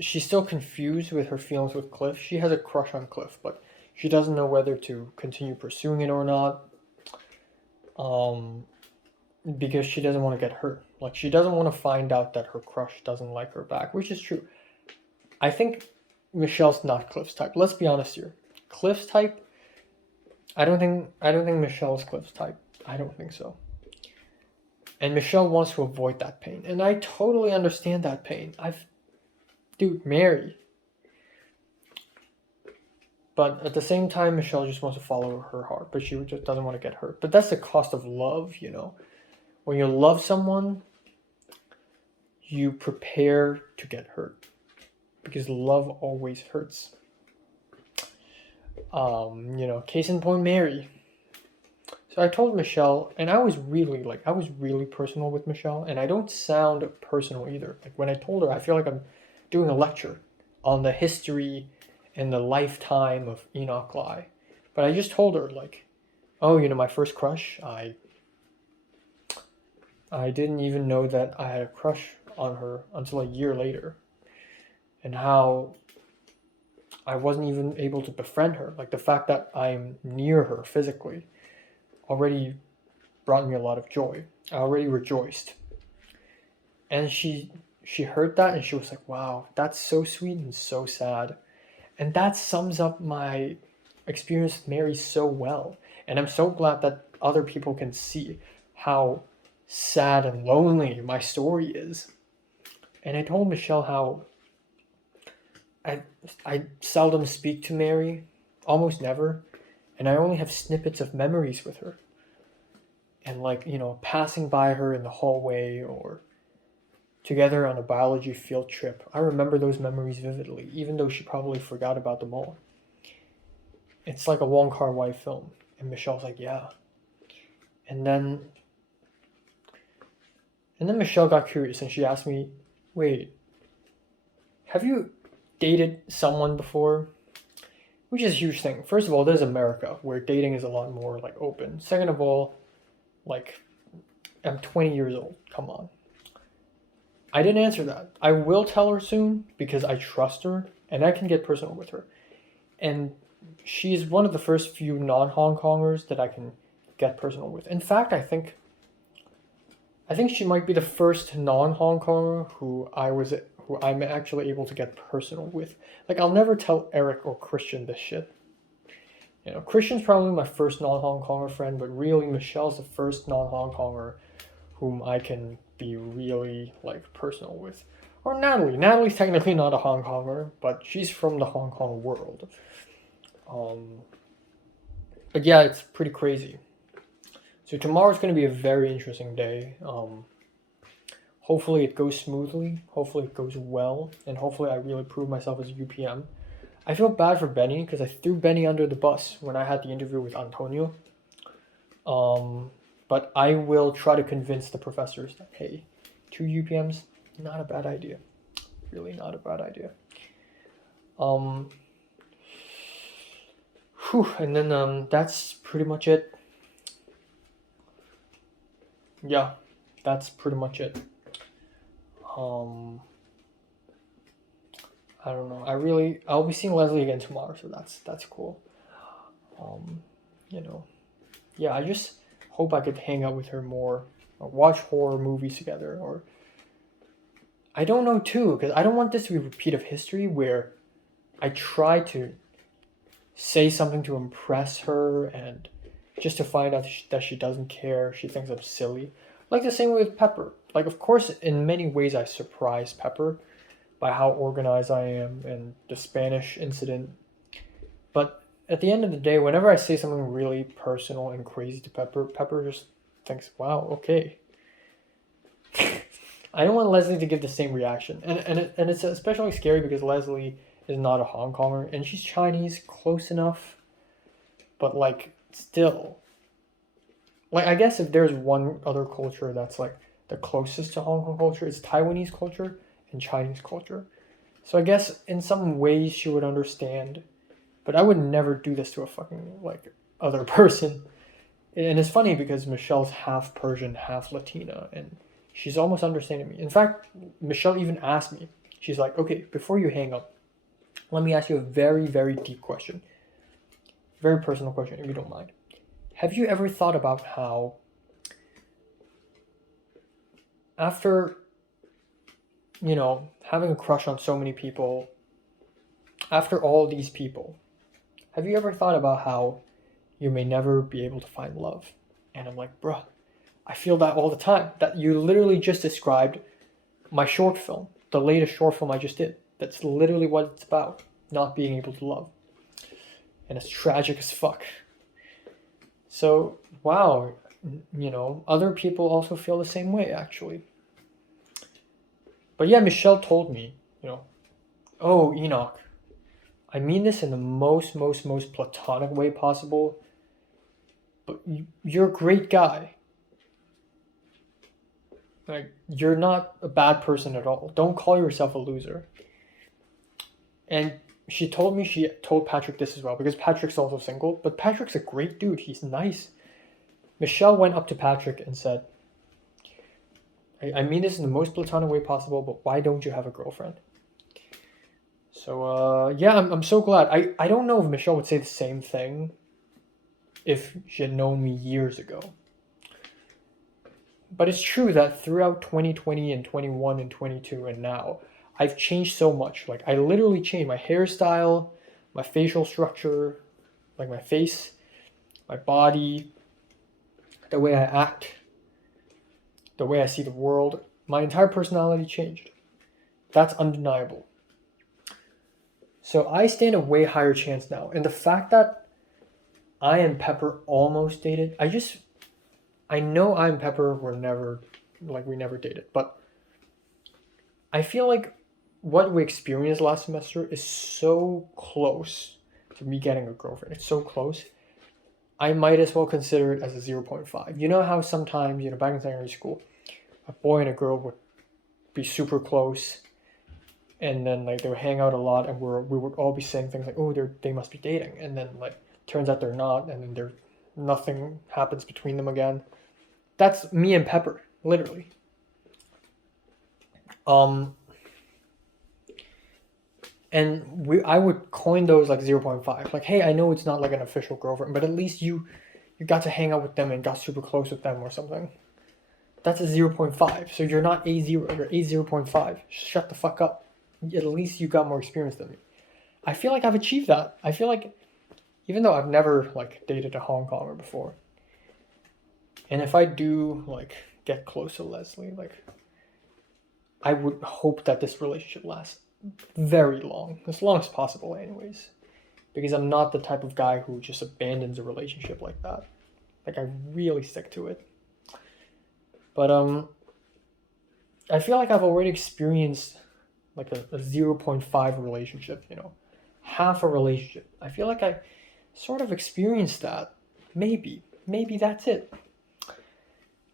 she's still confused with her feelings with Cliff. She has a crush on Cliff, but she doesn't know whether to continue pursuing it or not. Because she doesn't want to get hurt. Like, she doesn't want to find out that her crush doesn't like her back, which is true. I think Michelle's not Cliff's type. Let's be honest here. Cliff's type, I don't think Michelle's Cliff's type. I don't think so. And Michelle wants to avoid that pain. And I totally understand that pain. Dude, Mary. But at the same time, Michelle just wants to follow her heart, but she just doesn't want to get hurt. But that's the cost of love, When you love someone, you prepare to get hurt. Because love always hurts. Case in point, Mary. So I told Michelle, and I was really personal with Michelle, and I don't sound personal either. Like, when I told her, I feel like I'm doing a lecture on the history and the lifetime of Enoch Lai. But I just told her, like, oh, my first crush, I didn't even know that I had a crush on her until a year later. And how I wasn't even able to befriend her. Like, the fact that I'm near her physically already brought me a lot of joy. I already rejoiced. And she heard that and she was like, wow, that's so sweet and so sad. And that sums up my experience with Mary so well. And I'm so glad that other people can see how sad and lonely my story is. And I told Michelle how I seldom speak to Mary, almost never, and I only have snippets of memories with her. And passing by her in the hallway or together on a biology field trip, I remember those memories vividly, even though she probably forgot about them all. It's like a Wong Kar-wai film, and Michelle's like, yeah. And then Michelle got curious and she asked me, wait, have you dated someone before? Which is a huge thing. First of all, there's America, where dating is a lot more open. Second of all, I'm 20 years old. Come on. I didn't answer that. I will tell her soon because I trust her and I can get personal with her. And she's one of the first few non-Hong Kongers that I can get personal with. In fact, I think she might be the first non-Hong Konger who I'm actually able to get personal with. I'll never tell Eric or Christian this shit. Christian's probably my first non-Hong Konger friend, but really Michelle's the first non-Hong Konger whom I can be really personal with. Or Natalie. Natalie's technically not a Hong Konger, but she's from the Hong Kong world. But yeah, it's pretty crazy. So tomorrow's going to be a very interesting day. Hopefully it goes smoothly. Hopefully it goes well. And hopefully I really prove myself as a UPM. I feel bad for Benny because I threw Benny under the bus when I had the interview with Antonio. But I will try to convince the professors that, hey, 2 UPMs, not a bad idea. Really not a bad idea. And then that's pretty much it. Yeah, that's pretty much it. I don't know. I'll be seeing Leslie again tomorrow, so that's cool. Yeah, I just hope I could hang out with her more, or watch horror movies together, or I don't know too, because I don't want this to be a repeat of history where I try to say something to impress her and just to find out that she doesn't care, she thinks I'm silly. Like the same way with Pepper. Of course, in many ways I surprised Pepper, by how organized I am and the Spanish incident. But at the end of the day, whenever I say something really personal and crazy to Pepper, Pepper just thinks, wow, okay. I don't want Leslie to give the same reaction. And it's especially scary because Leslie is not a Hong Konger and she's Chinese, close enough. But like, still. Like, I guess if there's one other culture that's like the closest to Hong Kong culture, it's Taiwanese culture and Chinese culture. So I guess in some ways she would understand. But I would never do this to a fucking like other person. And it's funny because Michelle's half Persian, half Latina, and she's almost understanding me. In fact, Michelle even asked me, she's like, okay, before you hang up, let me ask you a very, very deep question. Very personal question, if you don't mind. Have you ever thought about how after, you know, having a crush on so many people, after all these people, have you ever thought about how you may never be able to find love? And I'm like, bruh, I feel that all the time. That you literally just described my short film, the latest short film I just did. That's literally what it's about, not being able to love. And it's tragic as fuck. So, wow, you know, other people also feel the same way, actually. But yeah, Michelle told me, you know, oh, Enoch, I mean this in the most platonic way possible, but you're a great guy. Like, you're not a bad person at all. Don't call yourself a loser. And she told me she told Patrick this as well, because Patrick's also single, but Patrick's a great dude. He's nice. Michelle went up to Patrick and said, I mean this in the most platonic way possible, but why don't you have a girlfriend? So, yeah, I'm so glad. I don't know if Michelle would say the same thing if she had known me years ago. But it's true that throughout 2020 and 21 and 22 and now, I've changed so much. Like, I literally changed my hairstyle, my facial structure, like my face, my body, the way I act, the way I see the world. My entire personality changed. That's undeniable. So I stand a way higher chance now. And the fact that I and Pepper almost dated, I know I and Pepper were never, like, we never dated, but I feel like what we experienced last semester is so close to me getting a girlfriend. It's so close. I might as well consider it as a 0.5. You know how sometimes, you know, back in secondary school, a boy and a girl would be super close, and then like they would hang out a lot, and we would all be saying things like, "Oh, they must be dating," and then like turns out they're not, and then nothing happens between them again. That's me and Pepper, literally. And I would coin those like 0.5. Like, hey, I know it's not like an official girlfriend, but at least you got to hang out with them and got super close with them or something. That's a 0.5. So you're not A0, you're A0.5. Shut the fuck up. At least you got more experience than me. I feel like I've achieved that. I feel like, even though I've never like dated a Hong Konger before, and if I do like get close to Leslie, like I would hope that this relationship lasts very long as possible anyways, because I'm not the type of guy who just abandons a relationship like that. Like, I really stick to it. But I feel like I've already experienced like a 0.5 relationship, you know, half a relationship. I feel like I sort of experienced that. Maybe that's it.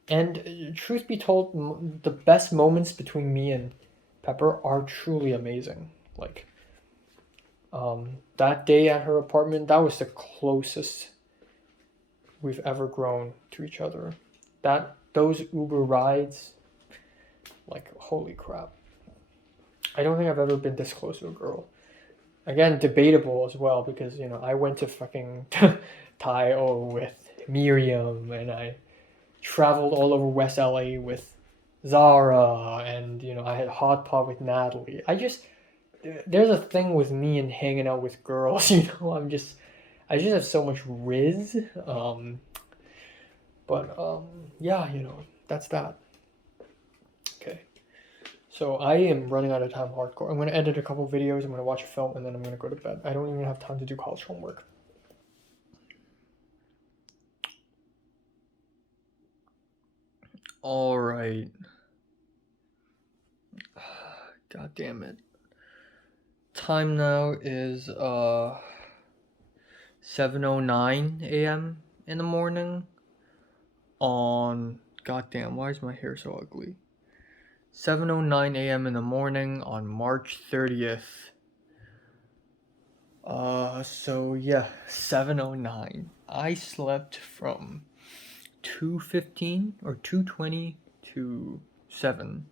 And truth be told, the best moments between me and Pepper are truly amazing. Like, that day at her apartment, that was the closest we've ever grown to each other. Those Uber rides, like, holy crap. I don't think I've ever been this close to a girl. Again, debatable as well, because, you know, I went to fucking Thai with Miriam, and I traveled all over West LA with Zara, and, you know, I had hot pot with Natalie. There's a thing with me and hanging out with girls, you know. I just have so much riz. Yeah, you know, that's that. Okay. So I am running out of time hardcore. I'm going to edit a couple videos, I'm going to watch a film, and then I'm going to go to bed. I don't even have time to do college homework. Alright. God damn it. Time now is 7:09 a.m. in the morning on, goddamn, why is my hair so ugly? 7:09 a.m. in the morning on March 30th. So yeah, 7:09. I slept from 2:15 or 2:20 to 7,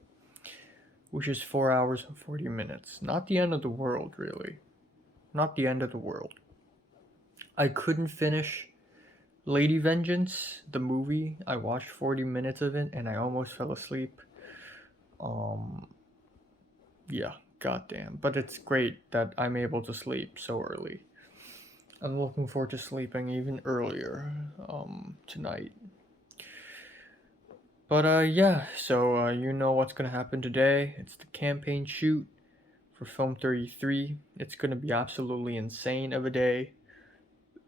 which is 4 hours and 40 minutes. Not the end of the world, really. Not the end of the world. I couldn't finish Lady Vengeance, the movie. I watched 40 minutes of it and I almost fell asleep. Yeah, goddamn. But it's great that I'm able to sleep so early. I'm looking forward to sleeping even earlier tonight. But yeah, so you know what's gonna happen today. It's the campaign shoot for Film 33. It's gonna be absolutely insane of a day.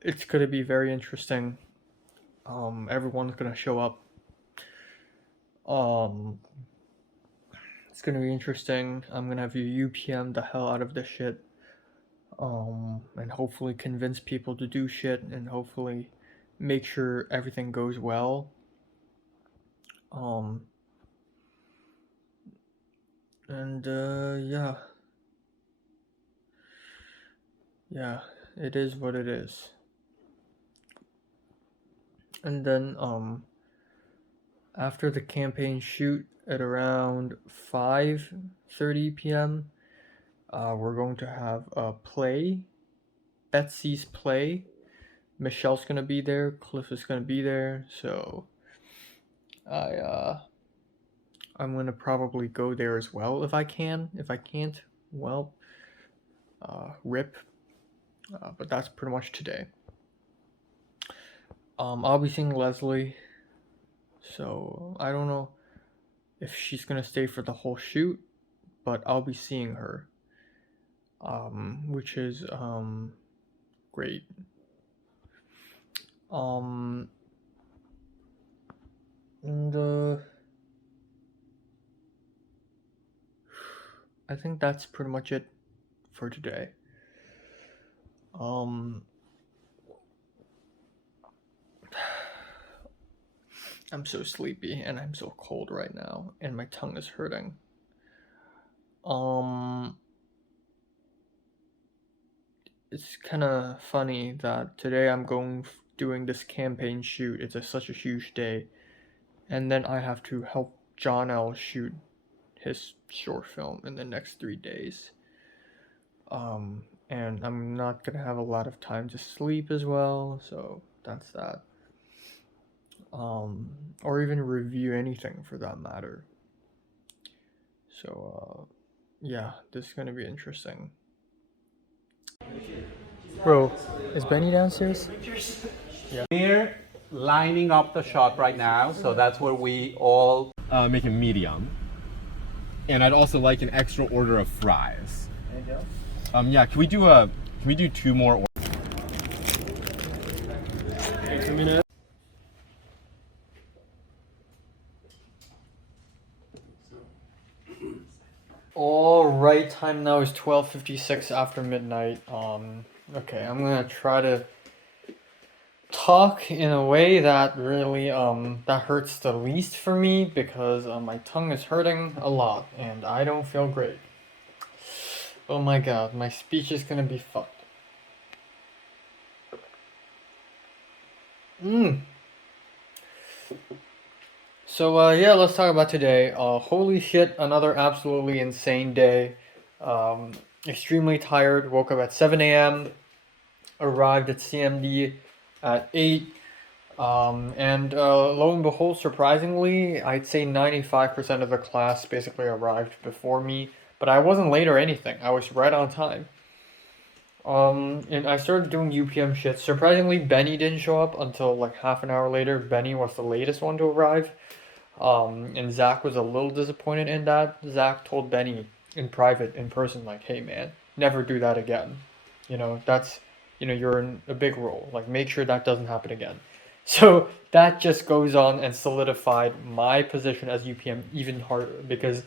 It's gonna be very interesting. Everyone's gonna show up. It's gonna be interesting. I'm gonna have you UPM the hell out of this shit. And hopefully convince people to do shit and hopefully make sure everything goes well. Yeah. Yeah, it is what it is. And then, after the campaign shoot at around 5:30 p.m., we're going to have a play, Betsy's play. Michelle's gonna be there, Cliff is gonna be there, so I'm gonna probably go there as well if I can. If I can't, well, rip. But that's pretty much today. I'll be seeing Leslie, so I don't know if she's gonna stay for the whole shoot, but I'll be seeing her, which is great. And I think that's pretty much it for today. I'm so sleepy and I'm so cold right now and my tongue is hurting. It's kind of funny that today I'm doing this campaign shoot. It's such a huge day, and then I have to help John L shoot his short film in the next 3 days. And I'm not gonna have a lot of time to sleep as well, so that's that. Or even review anything for that matter. So, yeah, this is gonna be interesting. Bro, is Benny downstairs? Yeah. We're lining up the shot right now, so that's where we all make it medium. And I'd also like an extra order of fries. Yeah, can we do 2 more orders? Wait a minute. Alright, time now is 12:56 after midnight. Okay, I'm gonna try to talk in a way that really that hurts the least for me because my tongue is hurting a lot and I don't feel great. Oh my god, my speech is gonna be fucked. So yeah, let's talk about today. Holy shit, another absolutely insane day. Extremely tired, woke up at 7 a.m, arrived at CMD at 8, and lo and behold, surprisingly, I'd say 95% of the class basically arrived before me, but I wasn't late or anything, I was right on time. And I started doing UPM shit. Surprisingly, Benny didn't show up until like half an hour later. Benny was the latest one to arrive. And Zach was a little disappointed in that. Zach told Benny in private, in person, like, hey man, never do that again. That's, you're in a big role. Like, make sure that doesn't happen again. So that just goes on and solidified my position as UPM even harder because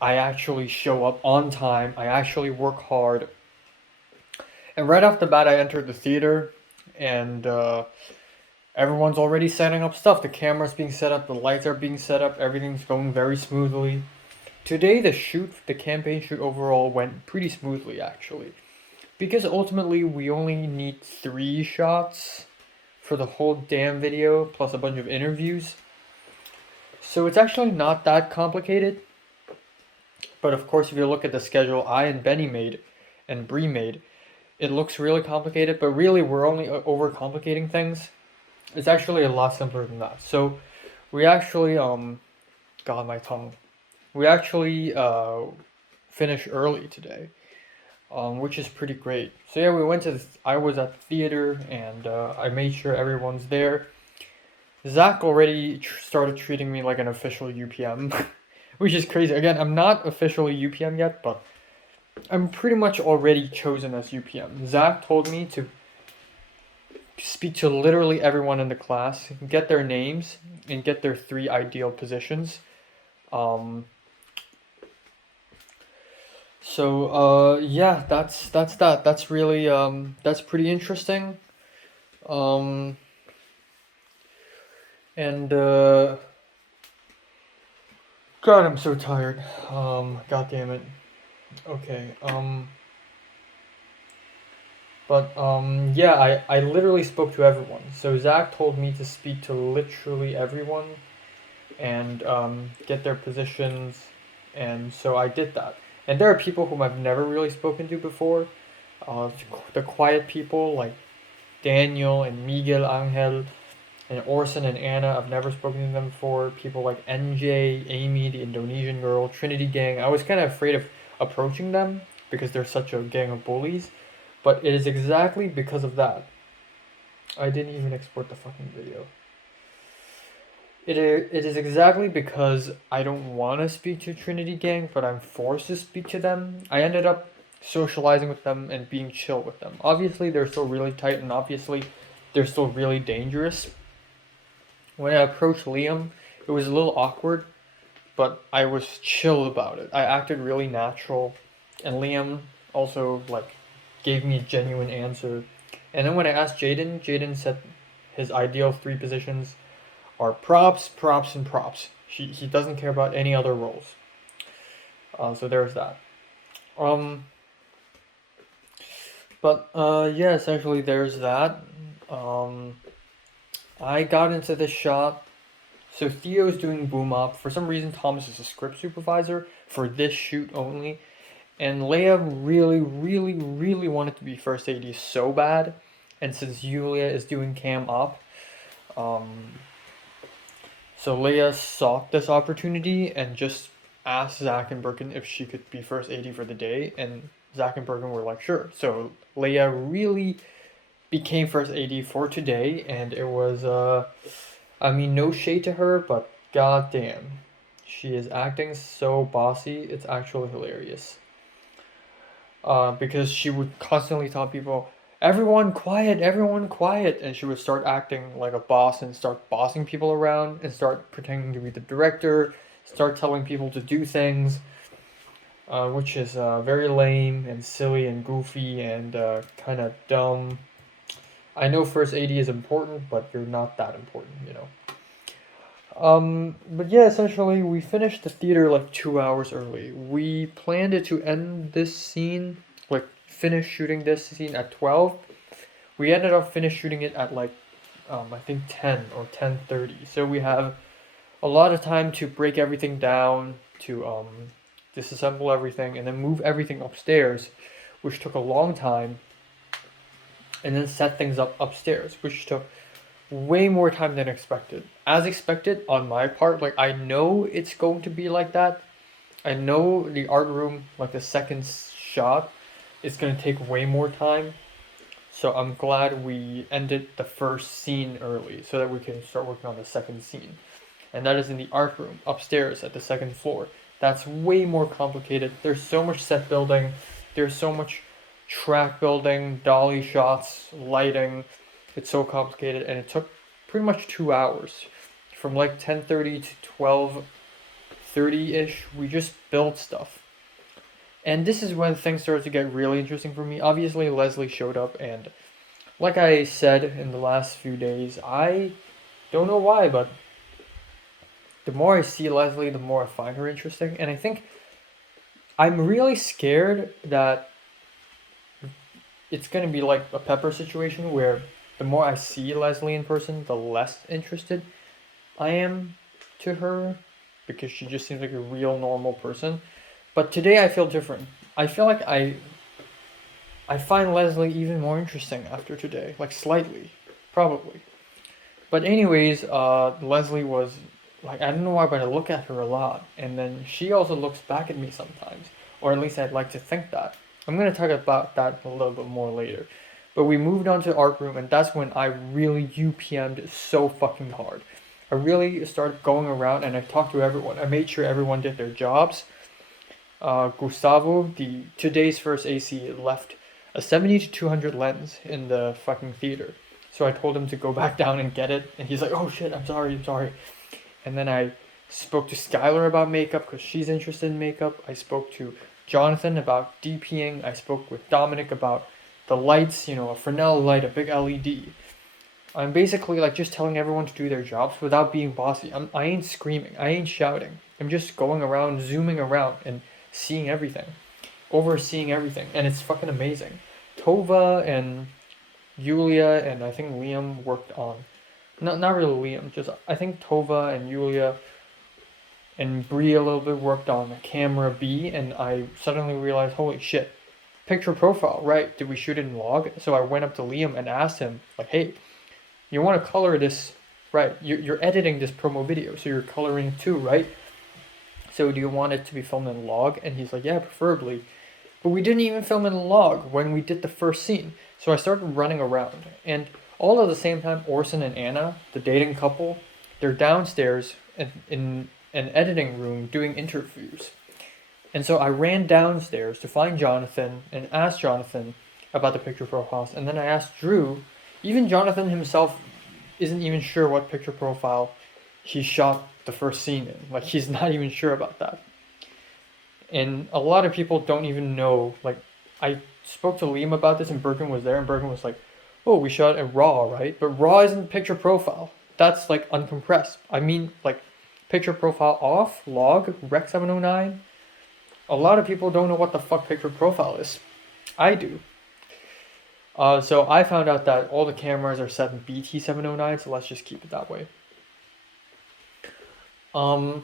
I actually show up on time, I actually work hard. And right off the bat, I entered the theater and everyone's already setting up stuff. The camera's being set up, the lights are being set up, everything's going very smoothly. Today, the campaign shoot overall went pretty smoothly actually. Because ultimately, we only need 3 shots for the whole damn video, plus a bunch of interviews. So it's actually not that complicated. But of course, if you look at the schedule I and Benny made, and Bree made, it looks really complicated, but really we're only overcomplicating things. It's actually a lot simpler than that. So we actually, God, my tongue. We actually finished early today, which is pretty great. So yeah, we went to, I was at the theater and I made sure everyone's there. Zach already started treating me like an official UPM, which is crazy. Again, I'm not officially UPM yet, but I'm pretty much already chosen as UPM. Zach told me to speak to literally everyone in the class, get their names, and get their 3 ideal positions. Yeah, that's that. That's really that's pretty interesting. And God, I'm so tired. God damn it. Okay. Yeah, I literally spoke to everyone. So Zach told me to speak to literally everyone and get their positions, and so I did that. And there are people whom I've never really spoken to before. The quiet people like Daniel and Miguel Angel and Orson and Anna, I've never spoken to them before. People like NJ, Amy, the Indonesian girl, Trinity Gang. I was kind of afraid of approaching them because they're such a gang of bullies. But it is exactly because of that. I didn't even export the fucking video. It is exactly because I don't want to speak to Trinity Gang, but I'm forced to speak to them. I ended up socializing with them and being chill with them. Obviously, they're still really tight, and obviously, they're still really dangerous. When I approached Liam, it was a little awkward, but I was chill about it. I acted really natural, and Liam also gave me a genuine answer. And then when I asked Jaden, Jaden said his ideal 3 positions are props, props, and props. He doesn't care about any other roles. So there's that. Yeah, essentially there's that. I got into this shot. So Theo's doing boom op. For some reason, Thomas is a script supervisor for this shoot only. And Leia really, really, really wanted to be first AD so bad. And since Yulia is doing cam op, so Leia sought this opportunity and just asked Zach and Birkin if she could be first AD for the day. And Zach and Birkin were like, sure. So Leia really became first AD for today. And it was, no shade to her, but goddamn. She is acting so bossy. It's actually hilarious. Because she would constantly tell people, everyone quiet, and she would start acting like a boss and start bossing people around and start pretending to be the director, start telling people to do things, which is very lame and silly and goofy and kind of dumb. I know first AD is important, but you're not that important, But yeah, essentially we finished the theater 2 hours early. We planned it to end this scene, finish shooting this scene at 12. We ended up shooting it at I think 10 or 10:30. So we have a lot of time to break everything down, to disassemble everything, and then move everything upstairs, which took a long time, and then set things up upstairs, which took way more time than expected. As expected on my part, I know it's going to be like that. I know the art room, the second shot, is going to take way more time. So I'm glad we ended the first scene early so that we can start working on the second scene. and that is in the art room upstairs at the second floor. That's way more complicated. There's so much set building, there's so much track building, dolly shots, lighting. It's so complicated, and it took pretty much 2 hours, from like 10:30 to 12:30 ish. We just built stuff. And this is when things started to get really interesting for me. Obviously, Leslie showed up, and like I said in the last few days, I don't know why, but the more I see Leslie, the more I find her interesting. And I think I'm really scared that it's going to be like a Pepper situation where the more I see Leslie in person, the less interested I am to her, because she just seems like a real normal person. But today I feel different. I feel like I find Leslie even more interesting after today, like slightly, probably. But anyways, Leslie was like, I don't know why, but I look at her a lot, and then she also looks back at me sometimes, or at least I'd like to think that. I'm gonna talk about that a little bit more later. But we moved on to art room, and that's when I really UPM'd so fucking hard. I really started going around and I talked to everyone. I made sure everyone did their jobs. Gustavo, the today's first AC, left a 70 to 200 lens in the fucking theater. So I told him to go back down and get it, and he's like, "Oh shit, I'm sorry." And then I spoke to Skylar about makeup because she's interested in makeup. I spoke to Jonathan about DPing. I spoke with Dominic about the lights, a Fresnel light, a big LED. I'm basically like just telling everyone to do their jobs without being bossy. I ain't screaming, I ain't shouting. I'm just going around, zooming around, and seeing everything, overseeing everything, and it's fucking amazing. Tova and Yulia and I think Liam worked on, not really Liam, just I think Tova and Yulia and Bree a little bit worked on camera B, and I suddenly realized, holy shit, picture profile, right? Did we shoot it in log? So I went up to Liam and asked him, like, hey, you want to color this, right? You're editing this promo video, so you're coloring too, right? So do you want it to be filmed in log? And he's like, yeah, preferably. But we didn't even film in log when we did the first scene. So I started running around, and all at the same time, Orson and Anna, the dating couple, they're downstairs in an editing room doing interviews. And so I ran downstairs to find Jonathan and asked Jonathan about the picture profiles. And then I asked Drew. Even Jonathan himself isn't even sure what picture profile he shot the first scene in. Like, he's not even sure about that. And a lot of people don't even know. Like, I spoke to Liam about this, and Bergen was there, and Bergen was like, oh, we shot in RAW, right? But RAW isn't picture profile. That's like uncompressed. I mean, like, picture profile off, log, Rec 709. A lot of people don't know what the fuck picture profile is. I do. So I found out that all the cameras are set in BT 709, so let's just keep it that way. I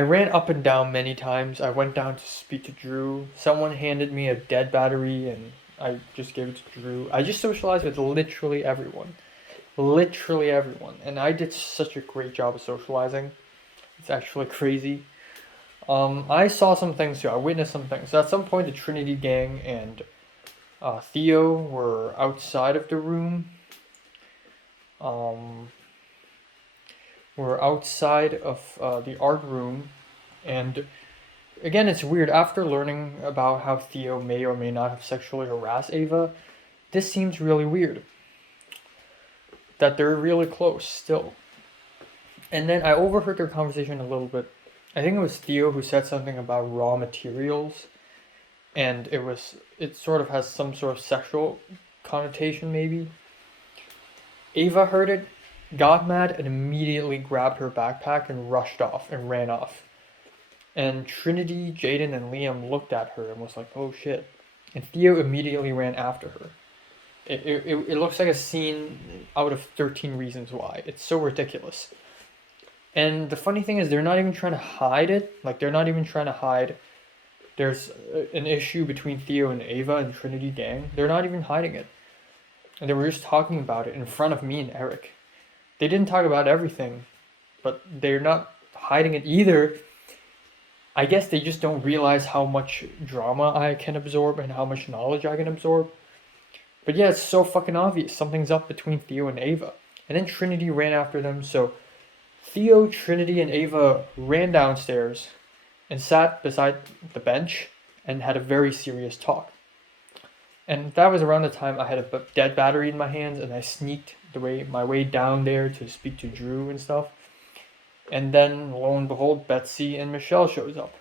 ran up and down many times. I went down to speak to Drew. Someone handed me a dead battery, and I just gave it to Drew. I just socialized with literally everyone. And I did such a great job of socializing. It's actually crazy. I saw some things too. I witnessed some things. So at some point, the Trinity gang and Theo were outside of the room. We're outside of the art room, and again, it's weird. After learning about how Theo may or may not have sexually harassed Ava, this seems really weird. That they're really close still. And then I overheard their conversation a little bit. I think it was Theo who said something about raw materials, and it sort of has some sort of sexual connotation maybe. Ava heard it, got mad, and immediately grabbed her backpack and rushed off and ran off. And Trinity, Jaden, and Liam looked at her and was like, oh shit. And Theo immediately ran after her. It looks like a scene out of 13 Reasons Why. It's so ridiculous. And the funny thing is, they're not even trying to hide it. Like, they're not even trying to hide there's an issue between Theo and Ava and Trinity gang. They're not even hiding it. And they were just talking about it in front of me and Eric. They didn't talk about everything, but they're not hiding it either. I guess they just don't realize how much drama I can absorb and how much knowledge I can absorb. But yeah, it's so fucking obvious. Something's up between Theo and Ava. And then Trinity ran after them. So Theo, Trinity, and Ava ran downstairs and sat beside the bench and had a very serious talk. And that was around the time I had a dead battery in my hands, and I sneaked my way down there to speak to Drew and stuff. And then, lo and behold, Betsy and Michelle shows up.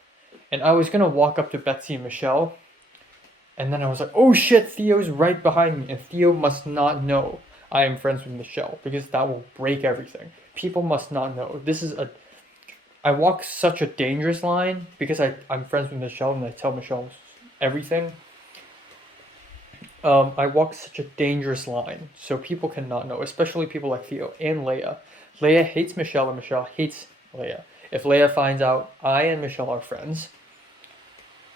And I was gonna walk up to Betsy and Michelle, and then I was like, oh shit, Theo's right behind me, and Theo must not know I am friends with Michelle, because that will break everything. People must not know. I walk such a dangerous line, because I'm friends with Michelle, and I tell Michelle everything. I walk such a dangerous line, so people cannot know, especially people like Theo and Leia. Leia hates Michelle, and Michelle hates Leia. If Leia finds out I and Michelle are friends,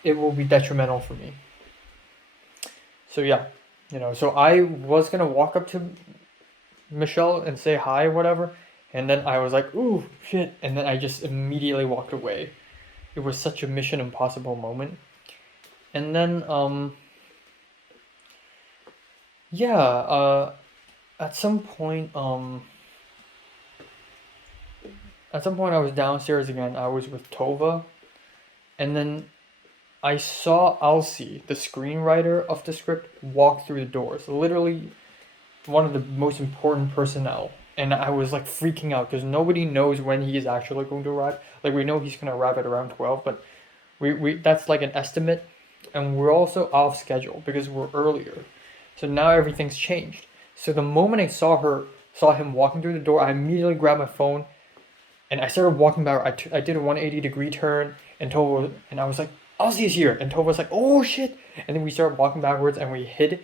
it will be detrimental for me. So yeah, so I was gonna walk up to Michelle and say hi or whatever, and then I was like, ooh, shit, and then I just immediately walked away. It was such a Mission Impossible moment. And then, at some point I was downstairs again. I was with Tova, and then I saw Alcy, the screenwriter of the script, walk through the doors. Literally one of the most important personnel. And I was like freaking out because nobody knows when he is actually going to arrive. Like, we know he's going to arrive at around 12, but we that's like an estimate. And we're also off schedule because we're earlier. So now everything's changed. So the moment I saw him walking through the door, I immediately grabbed my phone and I started walking back. I did a 180-degree turn, and I was like, Alcy is here. And Tova was like, oh shit. And then we started walking backwards and we hid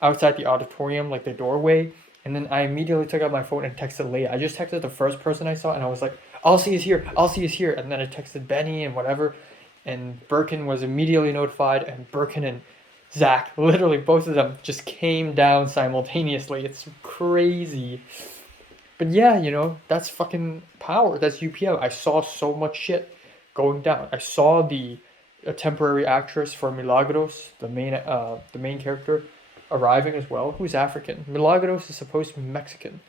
outside the auditorium, like the doorway. And then I immediately took out my phone and texted Leia. I just texted the first person I saw, and I was like, Alcy is here, Alcy is here. And then I texted Benny and whatever. And Birkin was immediately notified, and Birkin and Zach, literally both of them just came down simultaneously. It's crazy. But yeah, that's fucking power. That's UPM. I saw so much shit going down. I saw a temporary actress for Milagros, the main character, arriving as well, who's African. Milagros is supposed to be Mexican.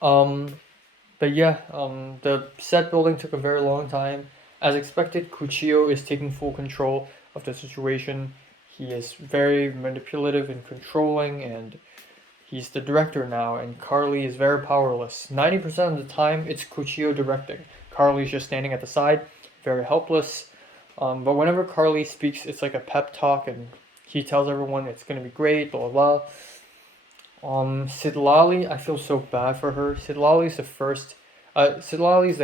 But yeah, the set building took a very long time. As expected, Cuchillo is taking full control of the situation. He is very manipulative and controlling, and he's the director now, and Carly is very powerless. 90% of the time, it's Cuchillo directing. Carly's just standing at the side, very helpless. But whenever Carly speaks, it's like a pep talk, and he tells everyone it's going to be great, blah, blah, blah. Sidlali, I feel so bad for her. Sidlali's the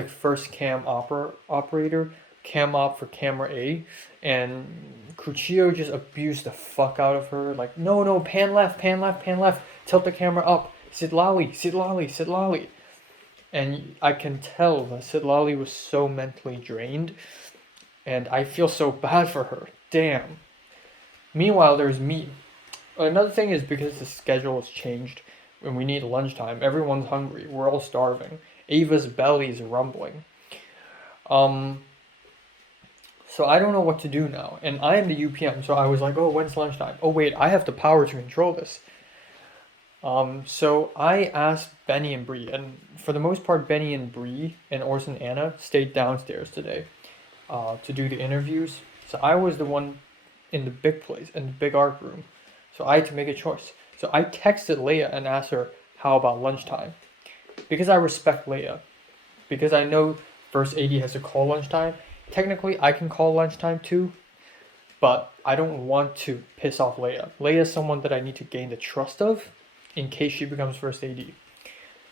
first cam operator, cam op for camera A, and Cuchillo just abused the fuck out of her. Like, no, pan left, tilt the camera up, Sidlali. And I can tell that Sidlali was so mentally drained, and I feel so bad for her. Damn. Meanwhile, there's me. Another thing is, because the schedule has changed and we need lunchtime, everyone's hungry. We're all starving. Ava's belly is rumbling. So I don't know what to do now. And I am the UPM, so I was like, oh, when's lunchtime? Oh, wait, I have the power to control this. So I asked Benny and Bree, and for the most part, Benny and Bree and Orson Anna stayed downstairs today to do the interviews. So I was the one in the big place, in the big art room. So I had to make a choice. So I texted Leia and asked her, how about lunchtime? Because I respect Leia. Because I know First AD has to call lunchtime. Technically, I can call lunchtime too. But I don't want to piss off Leia. Leia is someone that I need to gain the trust of in case she becomes First AD.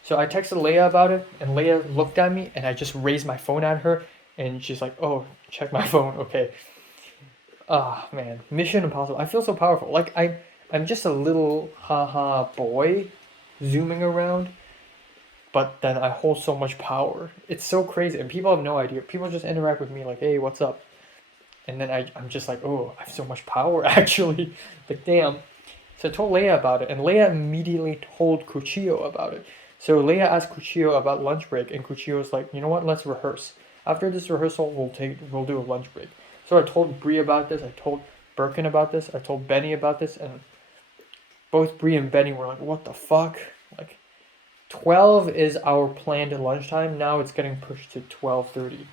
So I texted Leia about it, and Leia looked at me, and I just raised my phone at her, and she's like, oh, check my phone, okay. Ah, man, Mission Impossible. I feel so powerful. Like, I'm just a little haha boy zooming around, but then I hold so much power. It's so crazy, and people have no idea. People just interact with me like, hey, what's up? And then I'm just like, oh, I have so much power, actually. Like, damn. So I told Leia about it, and Leia immediately told Cuchillo about it. So Leia asked Cuchillo about lunch break, and Cuchillo was like, you know what, let's rehearse. After this rehearsal, we'll do a lunch break. So I told Bree about this, I told Birkin about this. I told Benny about this, and both Bree and Benny were like, "What the fuck?" Like, 12 is our planned lunchtime. Now it's getting pushed to 12:30,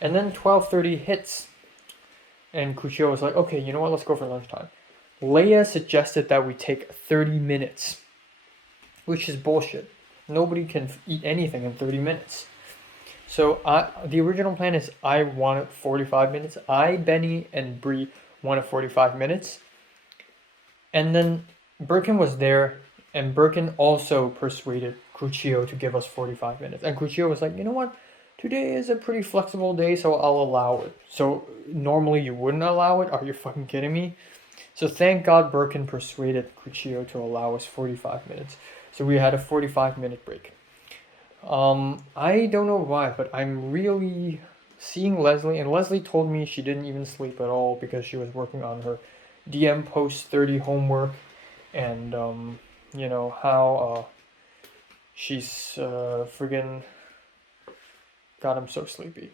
and then 12:30 hits, and Kuchio was like, "Okay, you know what? Let's go for lunchtime." Leia suggested that we take 30 minutes, which is bullshit. Nobody can eat anything in 30 minutes. So the original plan is I wanted 45 minutes. Benny, and Bree wanted 45 minutes. And then Birkin was there, and Birkin also persuaded Kuchio to give us 45 minutes. And Kuchio was like, you know what? Today is a pretty flexible day, so I'll allow it. So normally you wouldn't allow it? Are you fucking kidding me? So thank God Birkin persuaded Kuchio to allow us 45 minutes. So we had a 45-minute break. I don't know why, but I'm really seeing Leslie, and Leslie told me she didn't even sleep at all because she was working on her DM post 30 homework, and you know how she's friggin' God, I'm so sleepy.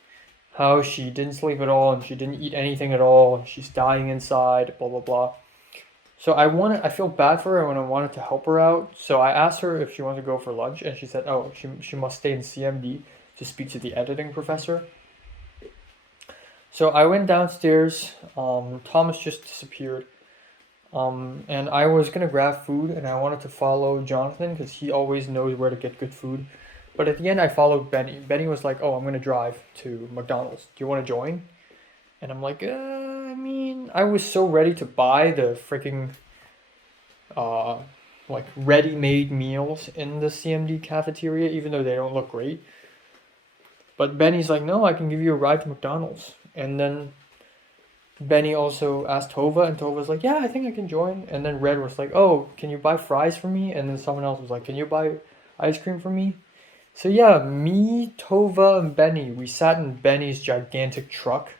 How she didn't sleep at all and she didn't eat anything at all and she's dying inside, blah blah blah. So I feel bad for her and I wanted to help her out. So I asked her if she wanted to go for lunch, and she said, oh, she must stay in CMD to speak to the editing professor. So I went downstairs. Thomas just disappeared. And I was gonna grab food, and I wanted to follow Jonathan because he always knows where to get good food. But at the end, I followed Benny. Benny was like, "Oh, I'm gonna drive to McDonald's. Do you want to join?" And I'm like, I mean, I was so ready to buy the freaking like ready-made meals in the CMD cafeteria, even though they don't look great. But Benny's like, "No, I can give you a ride to McDonald's." And then Benny also asked Tova, and Tova's like, "Yeah, I think I can join." And then Red was like, "Oh, can you buy fries for me?" And then someone else was like, "Can you buy ice cream for me?" So yeah, me, Tova, and Benny, we sat in Benny's gigantic truck.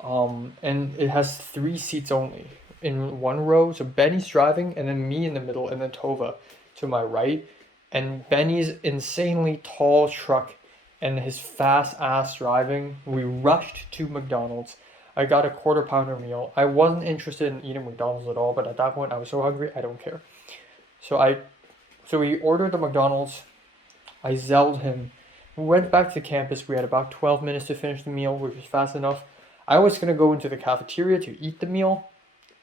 And it has 3 seats only in one row. So Benny's driving, and then me in the middle, and then Tova to my right. And Benny's insanely tall truck and his fast ass driving. We rushed to McDonald's. I got a quarter pounder meal. I wasn't interested in eating McDonald's at all, but at that point I was so hungry, I don't care. So we ordered the McDonald's. I zelled him. We went back to campus. We had about 12 minutes to finish the meal, which was fast enough. I was gonna go into the cafeteria to eat the meal.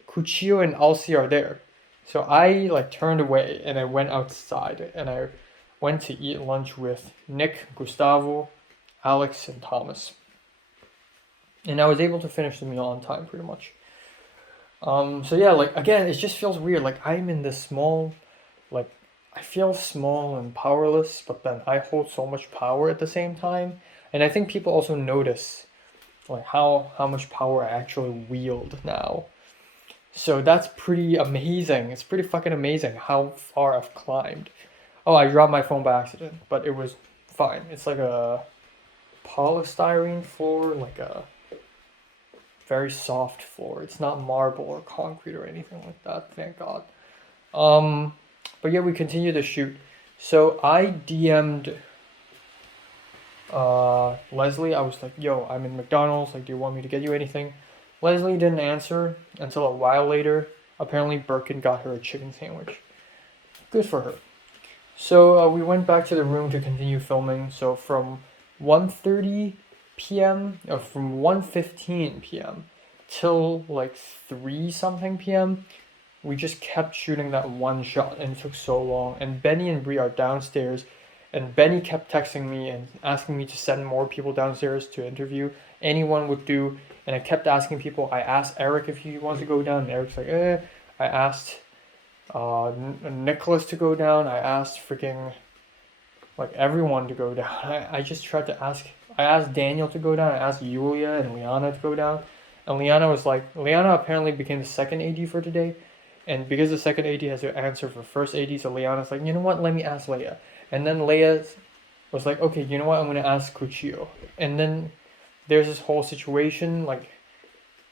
Kuchio and Alcy are there. So I turned away and I went outside and I went to eat lunch with Nick, Gustavo, Alex, and Thomas. And I was able to finish the meal on time pretty much. So yeah, again, it just feels weird. I'm in this small, I feel small and powerless, but then I hold so much power at the same time. And I think people also notice how much power I actually wield now. So that's pretty amazing. It's pretty fucking amazing how far I've climbed. Oh, I dropped my phone by accident, but it was fine. It's like a polystyrene floor, like a very soft floor. It's not marble or concrete or anything like that, thank God. But yeah, we continue to shoot. So I DM'd Leslie. I was like, "Yo, I'm in McDonald's. Do you want me to get you anything?" Leslie didn't answer until a while later. Apparently Birkin got her a chicken sandwich. Good for her. So we went back to the room to continue filming. So from 1:30 p.m. or from 1:15 p.m. till 3 something p.m. we just kept shooting that one shot, and it took so long. And Benny and Bree are downstairs, and Benny kept texting me and asking me to send more people downstairs to interview. Anyone would do. And I kept asking people. I asked Eric if he wants to go down, and Eric's like, eh. I asked Nicholas to go down. I asked freaking everyone to go down. I just tried to ask. I asked Daniel to go down. I asked Yulia and Liana to go down. And Liana apparently became the second AD for today. And because the second AD has to answer for first AD, so Liana's like, you know what, let me ask Leia. And then Leia was like, okay, you know what, I'm going to ask Kuchio. And then there's this whole situation,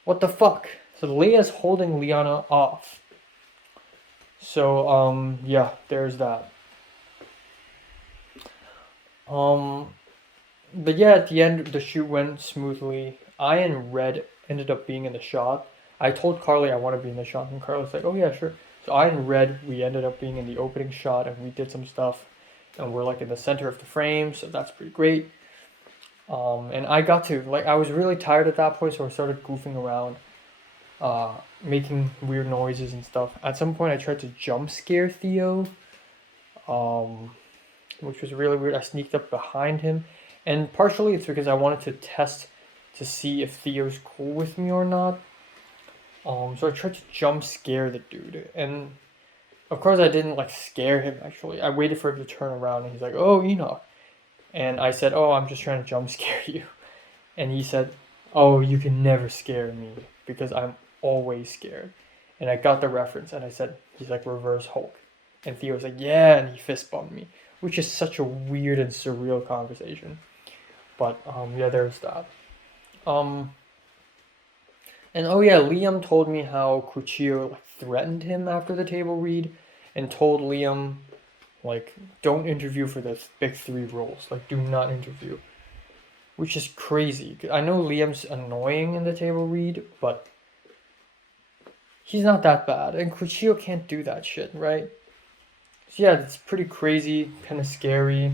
what the fuck? So Leia's holding Liana off. So, yeah, there's that. But yeah, at the end, the shoot went smoothly. I and Red ended up being in the shot. I told Carly I want to be in the shot, and Carly's like, oh yeah, sure. So I and Red, we ended up being in the opening shot, and we did some stuff, and we're like in the center of the frame, so that's pretty great. And I got to, like, I was really tired at that point, so I started goofing around, making weird noises and stuff. At some point, I tried to jump scare Theo, which was really weird. I sneaked up behind him, and partially it's because I wanted to test to see if Theo's cool with me or not. So I tried to jump scare the dude, and of course I didn't like scare him actually. I waited for him to turn around, and he's like, oh, Enoch. And I said, oh, I'm just trying to jump scare you. And he said, oh, you can never scare me because I'm always scared. And I got the reference, and I said, he's like reverse Hulk. And Theo was like, yeah, and he fist bumped me, which is such a weird and surreal conversation. But yeah, there's that. And oh yeah, Liam told me how Cuchillo like threatened him after the table read, and told Liam, like, don't interview for the big 3 roles. Like, do not interview. Which is crazy. I know Liam's annoying in the table read, but he's not that bad. And Cuchillo can't do that shit, right? So yeah, it's pretty crazy, kind of scary.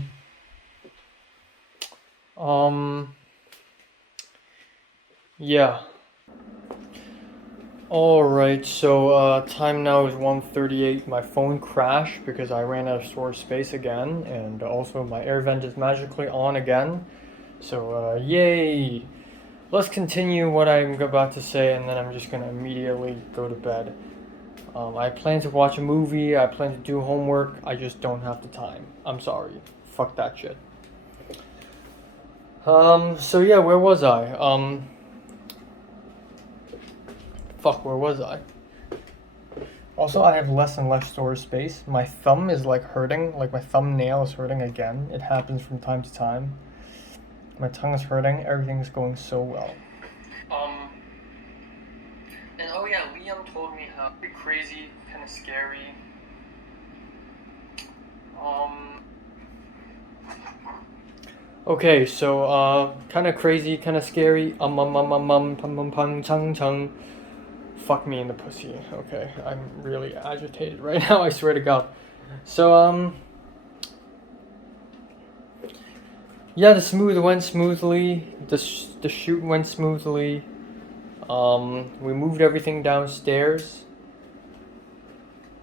Yeah. Alright, so time now is 1:38. My phone crashed because I ran out of storage space again, and also my air vent is magically on again. So yay! Let's continue what I'm about to say, and then I'm just gonna immediately go to bed. I plan to watch a movie, I plan to do homework, I just don't have the time. I'm sorry. Fuck that shit. So yeah, where was I? Fuck, where was I? Also, I have less and less storage space. My thumb is like hurting, like my thumbnail is hurting again. It happens from time to time. My tongue is hurting, everything's going so well. And oh yeah, Liam told me how pretty crazy, kind of scary. Okay, so kind of crazy, kind of scary. Chung chung. Fuck me in the pussy. Okay, I'm really agitated right now, I swear to God. So, yeah, the smooth went smoothly. The shoot went smoothly. We moved everything downstairs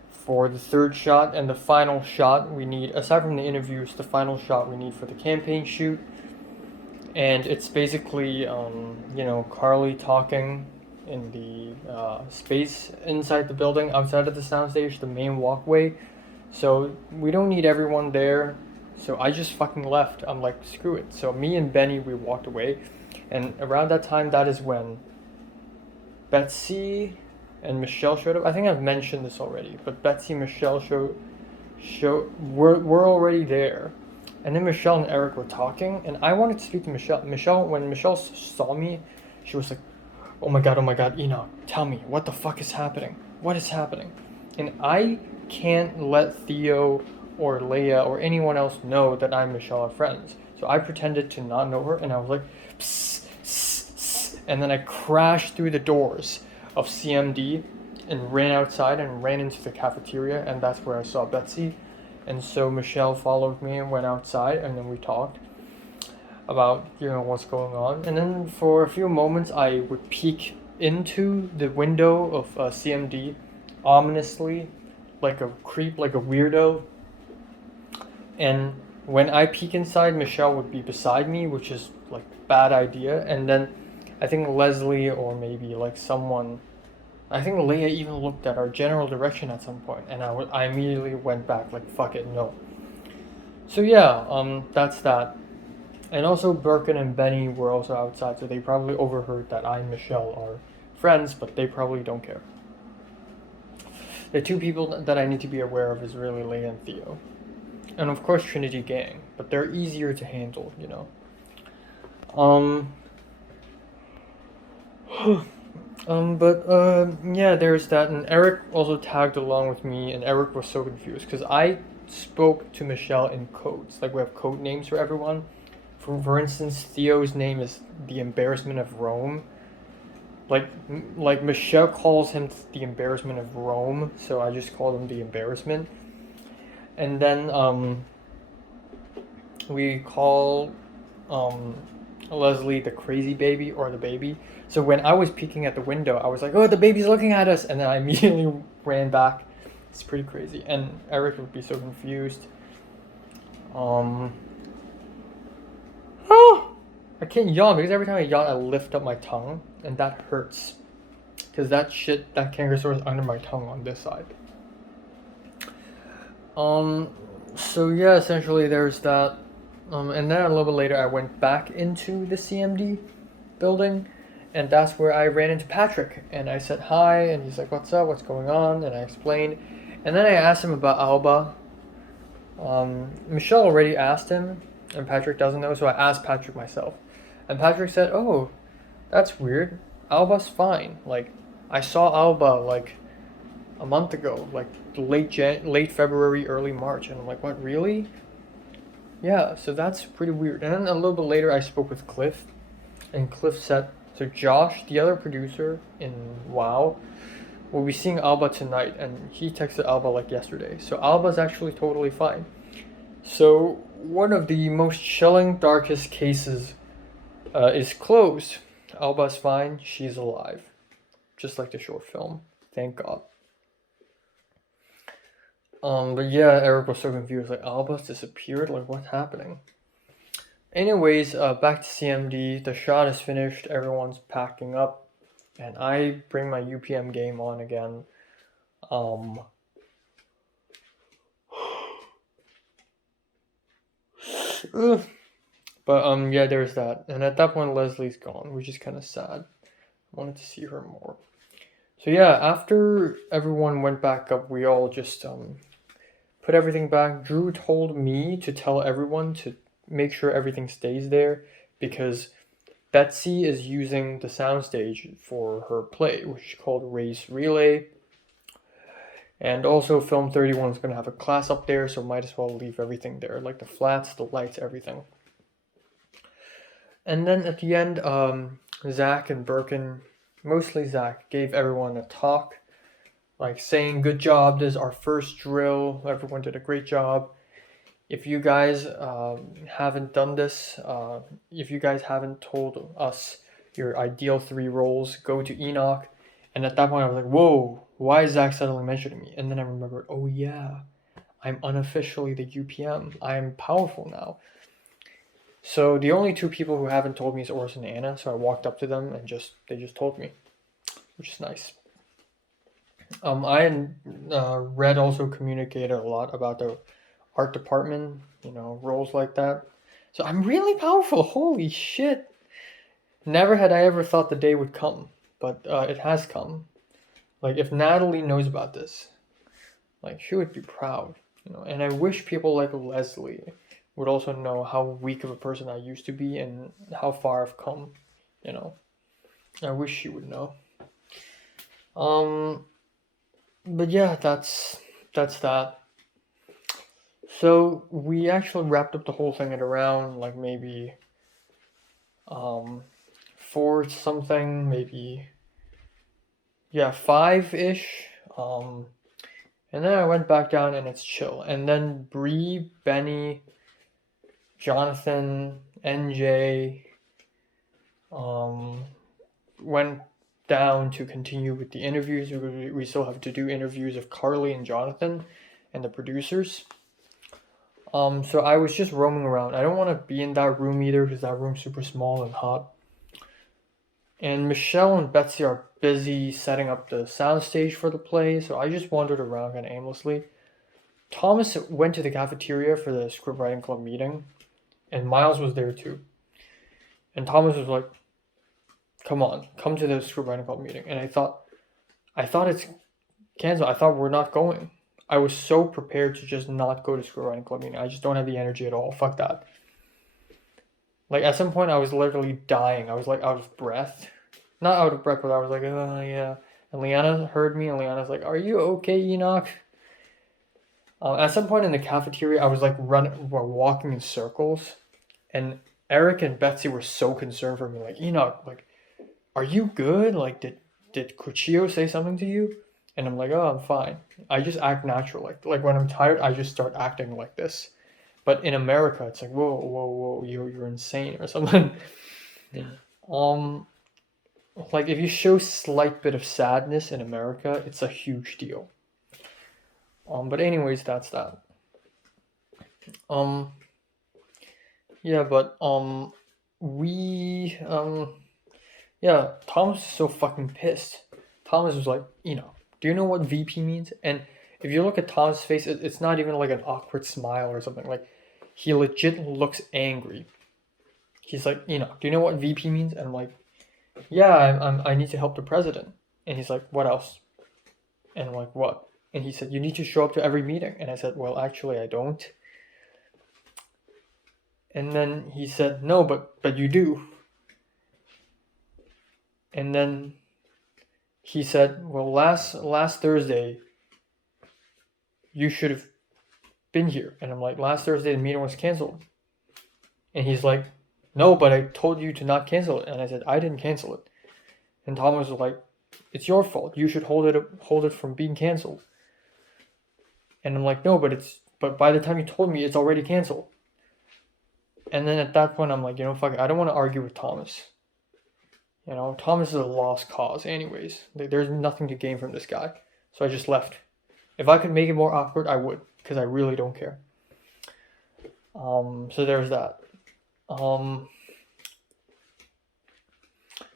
for the 3rd shot, and the final shot we need, aside from the interviews, the final shot we need for the campaign shoot. And it's basically, you know, Carly talking in the space inside the building, outside of the soundstage, the main walkway. So we don't need everyone there. So I just fucking left. I'm like, screw it. So me and Benny, we walked away. And around that time, that is when Betsy and Michelle showed up. I think I've mentioned this already, but Betsy and Michelle were already there. And then Michelle and Eric were talking, and I wanted to speak to Michelle. When Michelle saw me, she was like, oh my god, Enoch, tell me, what the fuck is happening? What is happening? And I can't let Theo or Leia or anyone else know that I and Michelle are friends. So I pretended to not know her, and I was like, psst, psst, psst. And then I crashed through the doors of CMD and ran outside and ran into the cafeteria, and that's where I saw Betsy. And so Michelle followed me and went outside, and then we talked about, you know, what's going on. And then for a few moments I would peek into the window of CMD ominously, like a creep, like a weirdo. And when I peek inside, Michelle would be beside me, which is like bad idea. And then I think Leslie or maybe like someone, I think Leia even looked at our general direction at some point, and I immediately went back like, fuck it, no. So yeah, that's that. And also Birkin and Benny were also outside, so they probably overheard that I and Michelle are friends, but they probably don't care. The 2 people that I need to be aware of is really Leia and Theo. And of course Trinity Gang, but they're easier to handle, you know. Yeah, there's that, and Eric also tagged along with me, and Eric was so confused, because I spoke to Michelle in codes, like we have code names for everyone. For instance, Theo's name is the Embarrassment of Rome, like Michelle calls him the embarrassment of Rome, so I just called him the embarrassment. And then we call Leslie the crazy baby or the baby. So when I was peeking at the window, I was like, "Oh, the baby's looking at us," and then I immediately ran back. It's pretty crazy, and Eric would be so confused. Oh, I can't yawn because every time I yawn, I lift up my tongue, and that hurts. Because that kangaroo is under my tongue on this side. So yeah, essentially there's that. And then a little bit later, I went back into the CMD building, and that's where I ran into Patrick, and I said hi, and he's like, "What's up? What's going on?" And I explained, and then I asked him about Alba. Michelle already asked him, and Patrick doesn't know, so I asked Patrick myself, and Patrick said, "Oh, that's weird. Alba's fine. Like, I saw Alba like a month ago, like late February, early March," and I'm like, "What, really?" Yeah, so that's pretty weird. And then a little bit later, I spoke with Cliff, and Cliff said, so Josh, the other producer in WoW, will be seeing Alba tonight, and he texted Alba like yesterday. So Alba's actually totally fine. So one of the most chilling, darkest cases is closed. Alba's fine. She's alive. Just like the short film. Thank God. But yeah, Eric was so confused. Like, Alba's disappeared? Like, what's happening? Anyways, back to CMD. The shot is finished. Everyone's packing up. And I bring my UPM game on again. But yeah, there's that. And at that point, Leslie's gone, which is kind of sad. I wanted to see her more. So yeah, after everyone went back up, we all just put everything back. Drew told me to tell everyone to make sure everything stays there because Betsy is using the soundstage for her play, which is called Race Relay. And also Film 31 is going to have a class up there, so might as well leave everything there, like the flats, the lights, everything. And then at the end, Zach and Birkin, mostly Zach, gave everyone a talk, like saying, "Good job, this is our first drill, everyone did a great job. If you guys haven't done this, if you guys haven't told us your ideal 3 roles, go to Enoch." And at that point I was like, whoa, why is Zach suddenly mentioning me? And then I remembered, oh yeah, I'm unofficially the UPM. I'm powerful now. So the only 2 people who haven't told me is Orson and Anna, so I walked up to them and they just told me, which is nice. I and Red also communicated a lot about the art department, roles like that. So I'm really powerful. Holy shit. Never had I ever thought the day would come, but it has come. Like, if Natalie knows about this, like, she would be proud, and I wish people like Leslie would also know how weak of a person I used to be and how far I've come, I wish she would know. But yeah, that's that. So we actually wrapped up the whole thing at around like maybe 4 something, maybe 5-ish. And then I went back down and it's chill. And then Bree, Benny, Jonathan, NJ went down to continue with the interviews. We still have to do interviews of Carly and Jonathan and the producers. So I was just roaming around. I don't want to be in that room either because that room's super small and hot. And Michelle and Betsy are busy setting up the soundstage for the play, so I just wandered around kind of aimlessly. Thomas went to the cafeteria for the script writing club meeting, and Miles was there too. And Thomas was like, come to the script writing club meeting. And I thought it's canceled. I thought we're not going. I was so prepared to just not go to script writing club meeting. I just don't have the energy at all. Fuck that. Like, at some point, I was literally dying. I was, like, out of breath. Not out of breath, but I was like, oh, yeah. And Liana heard me, and Liana's like, are you okay, Enoch? At some point in the cafeteria, I was, like, walking in circles. And Eric and Betsy were so concerned for me. Like, Enoch, like, "Are you good? Like, did Kuchio say something to you?" And I'm like, "Oh, I'm fine. I just act natural. Like when I'm tired, I just start acting like this." But in America, it's like, "Whoa, whoa, whoa, you're insane or something." Um, like if you show slight bit of sadness in America, it's a huge deal. But anyways, that's that. Um, yeah, but we yeah, Thomas is so fucking pissed. Thomas was like, do you know what VP means? And if you look at Thomas' face, it's not even like an awkward smile or something. Like, he legit looks angry. He's like, do you know what VP means? And I'm like, yeah, I need to help the president. And he's like, what else? And I'm like, what? And he said, you need to show up to every meeting. And I said, well, actually, I don't. And then he said, no, but you do. And then he said, well, last Thursday, you should have been here. And I'm like, last Thursday, the meeting was canceled. And he's like, no, but I told you to not cancel it. And I said, I didn't cancel it. And Thomas was like, it's your fault. You should hold it from being canceled. And I'm like, no, but by the time you told me, it's already canceled. And then at that point, I'm like, fuck it. I don't want to argue with Thomas. Thomas is a lost cause anyways. There's nothing to gain from this guy. So I just left. If I could make it more awkward, I would, because I really don't care. So there's that.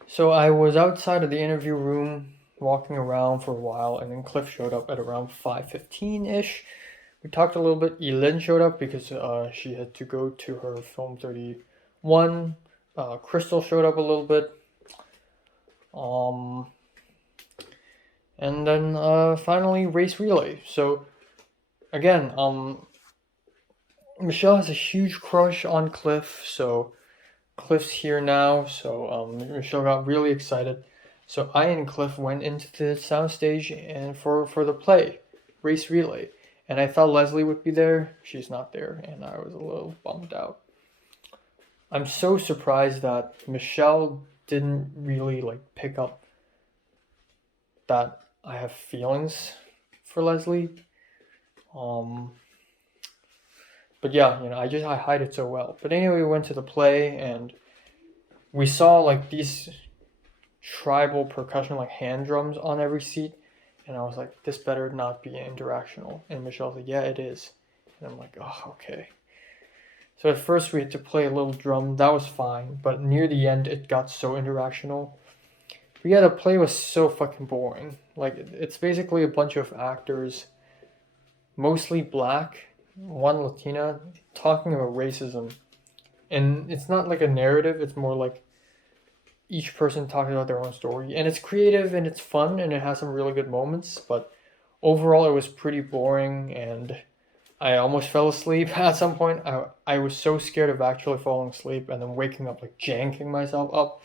So I was outside of the interview room, walking around for a while, and then Cliff showed up at around 5:15-ish. We talked a little bit. Elin showed up because she had to go to her Film 31. Crystal showed up a little bit. And then finally race relay. So again, Michelle has a huge crush on Cliff, so Cliff's here now, so Michelle got really excited. So I and Cliff went into the soundstage and for the play, race relay. And I thought Leslie would be there. She's not there, and I was a little bummed out. I'm so surprised that Michelle didn't really pick up that I have feelings for Leslie. But yeah, I hide it so well. But anyway, we went to the play and we saw these tribal percussion hand drums on every seat. And I was like, this better not be interactional. And Michelle's like, yeah, it is. And I'm like, oh, okay. So at first we had to play a little drum. That was fine. But near the end, it got so interactional. But yeah, the play was so fucking boring. It's basically a bunch of actors, mostly black, one Latina, talking about racism. And it's not a narrative. It's more each person talking about their own story. And it's creative and it's fun and it has some really good moments. But overall, it was pretty boring and I almost fell asleep at some point. I was so scared of actually falling asleep and then waking up, janking myself up.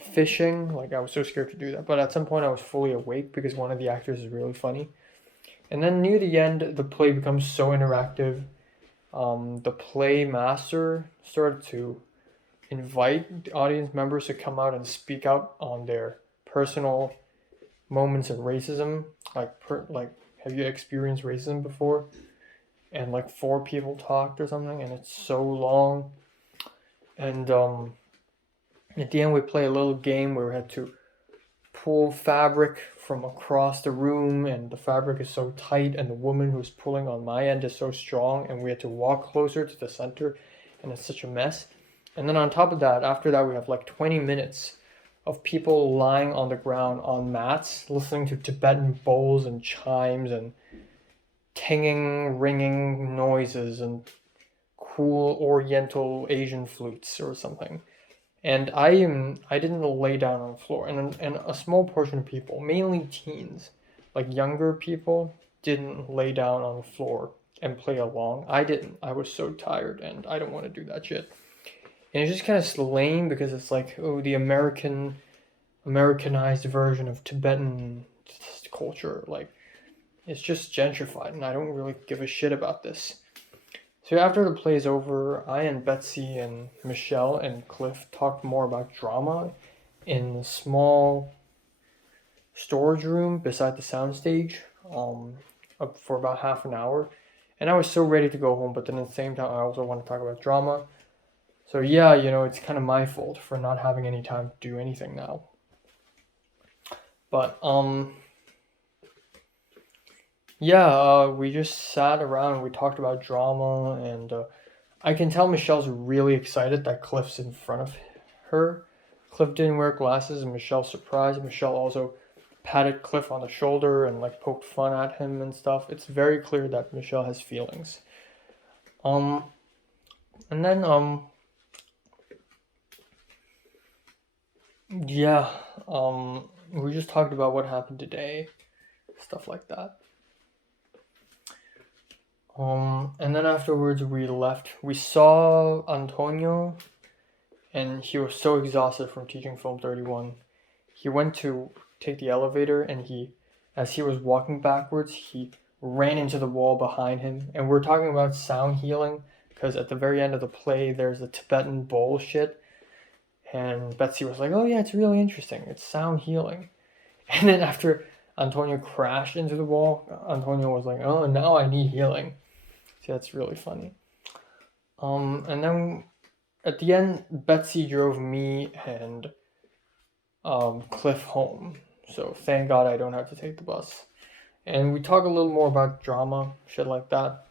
Fishing, I was so scared to do that. But at some point, I was fully awake because one of the actors is really funny. And then near the end, the play becomes so interactive. The play master started to invite the audience members to come out and speak out on their personal moments of racism. Have you experienced racism before? And 4 people talked or something, and it's so long. And at the end, we play a little game where we had to pull fabric from across the room, and the fabric is so tight, and the woman who's pulling on my end is so strong, and we had to walk closer to the center, and it's such a mess. And then on top of that, after that, we have 20 minutes of people lying on the ground on mats, listening to Tibetan bowls and chimes and tinging, ringing noises and cool Oriental Asian flutes or something. And I didn't lay down on the floor. And a small portion of people, mainly teens, younger people, didn't lay down on the floor and play along. I didn't. I was so tired and I don't want to do that shit. And it's just kind of lame because it's the Americanized version of Tibetan culture. It's just gentrified and I don't really give a shit about this. So after the play's over, I and Betsy and Michelle and Cliff talked more about drama in a small storage room beside the soundstage up for about half an hour. And I was so ready to go home, but then at the same time, I also want to talk about drama. So yeah, it's kind of my fault for not having any time to do anything now. But yeah, we just sat around and we talked about drama, and I can tell Michelle's really excited that Cliff's in front of her. Cliff didn't wear glasses, and Michelle's surprised. Michelle also patted Cliff on the shoulder and like poked fun at him and stuff. It's very clear that Michelle has feelings. And then yeah, we just talked about what happened today, stuff like that. And then afterwards we left. We saw Antonio, and he was so exhausted from teaching Film 31. He went to take the elevator, and as he was walking backwards, he ran into the wall behind him. And we're talking about sound healing, because at the very end of the play, there's a Tibetan bowl shit. And Betsy was like, oh yeah, it's really interesting. It's sound healing. And then after Antonio crashed into the wall, Antonio was like, oh, now I need healing. So that's really funny. And then at the end, Betsy drove me and Cliff home. So thank God I don't have to take the bus. And we talk a little more about drama, shit like that.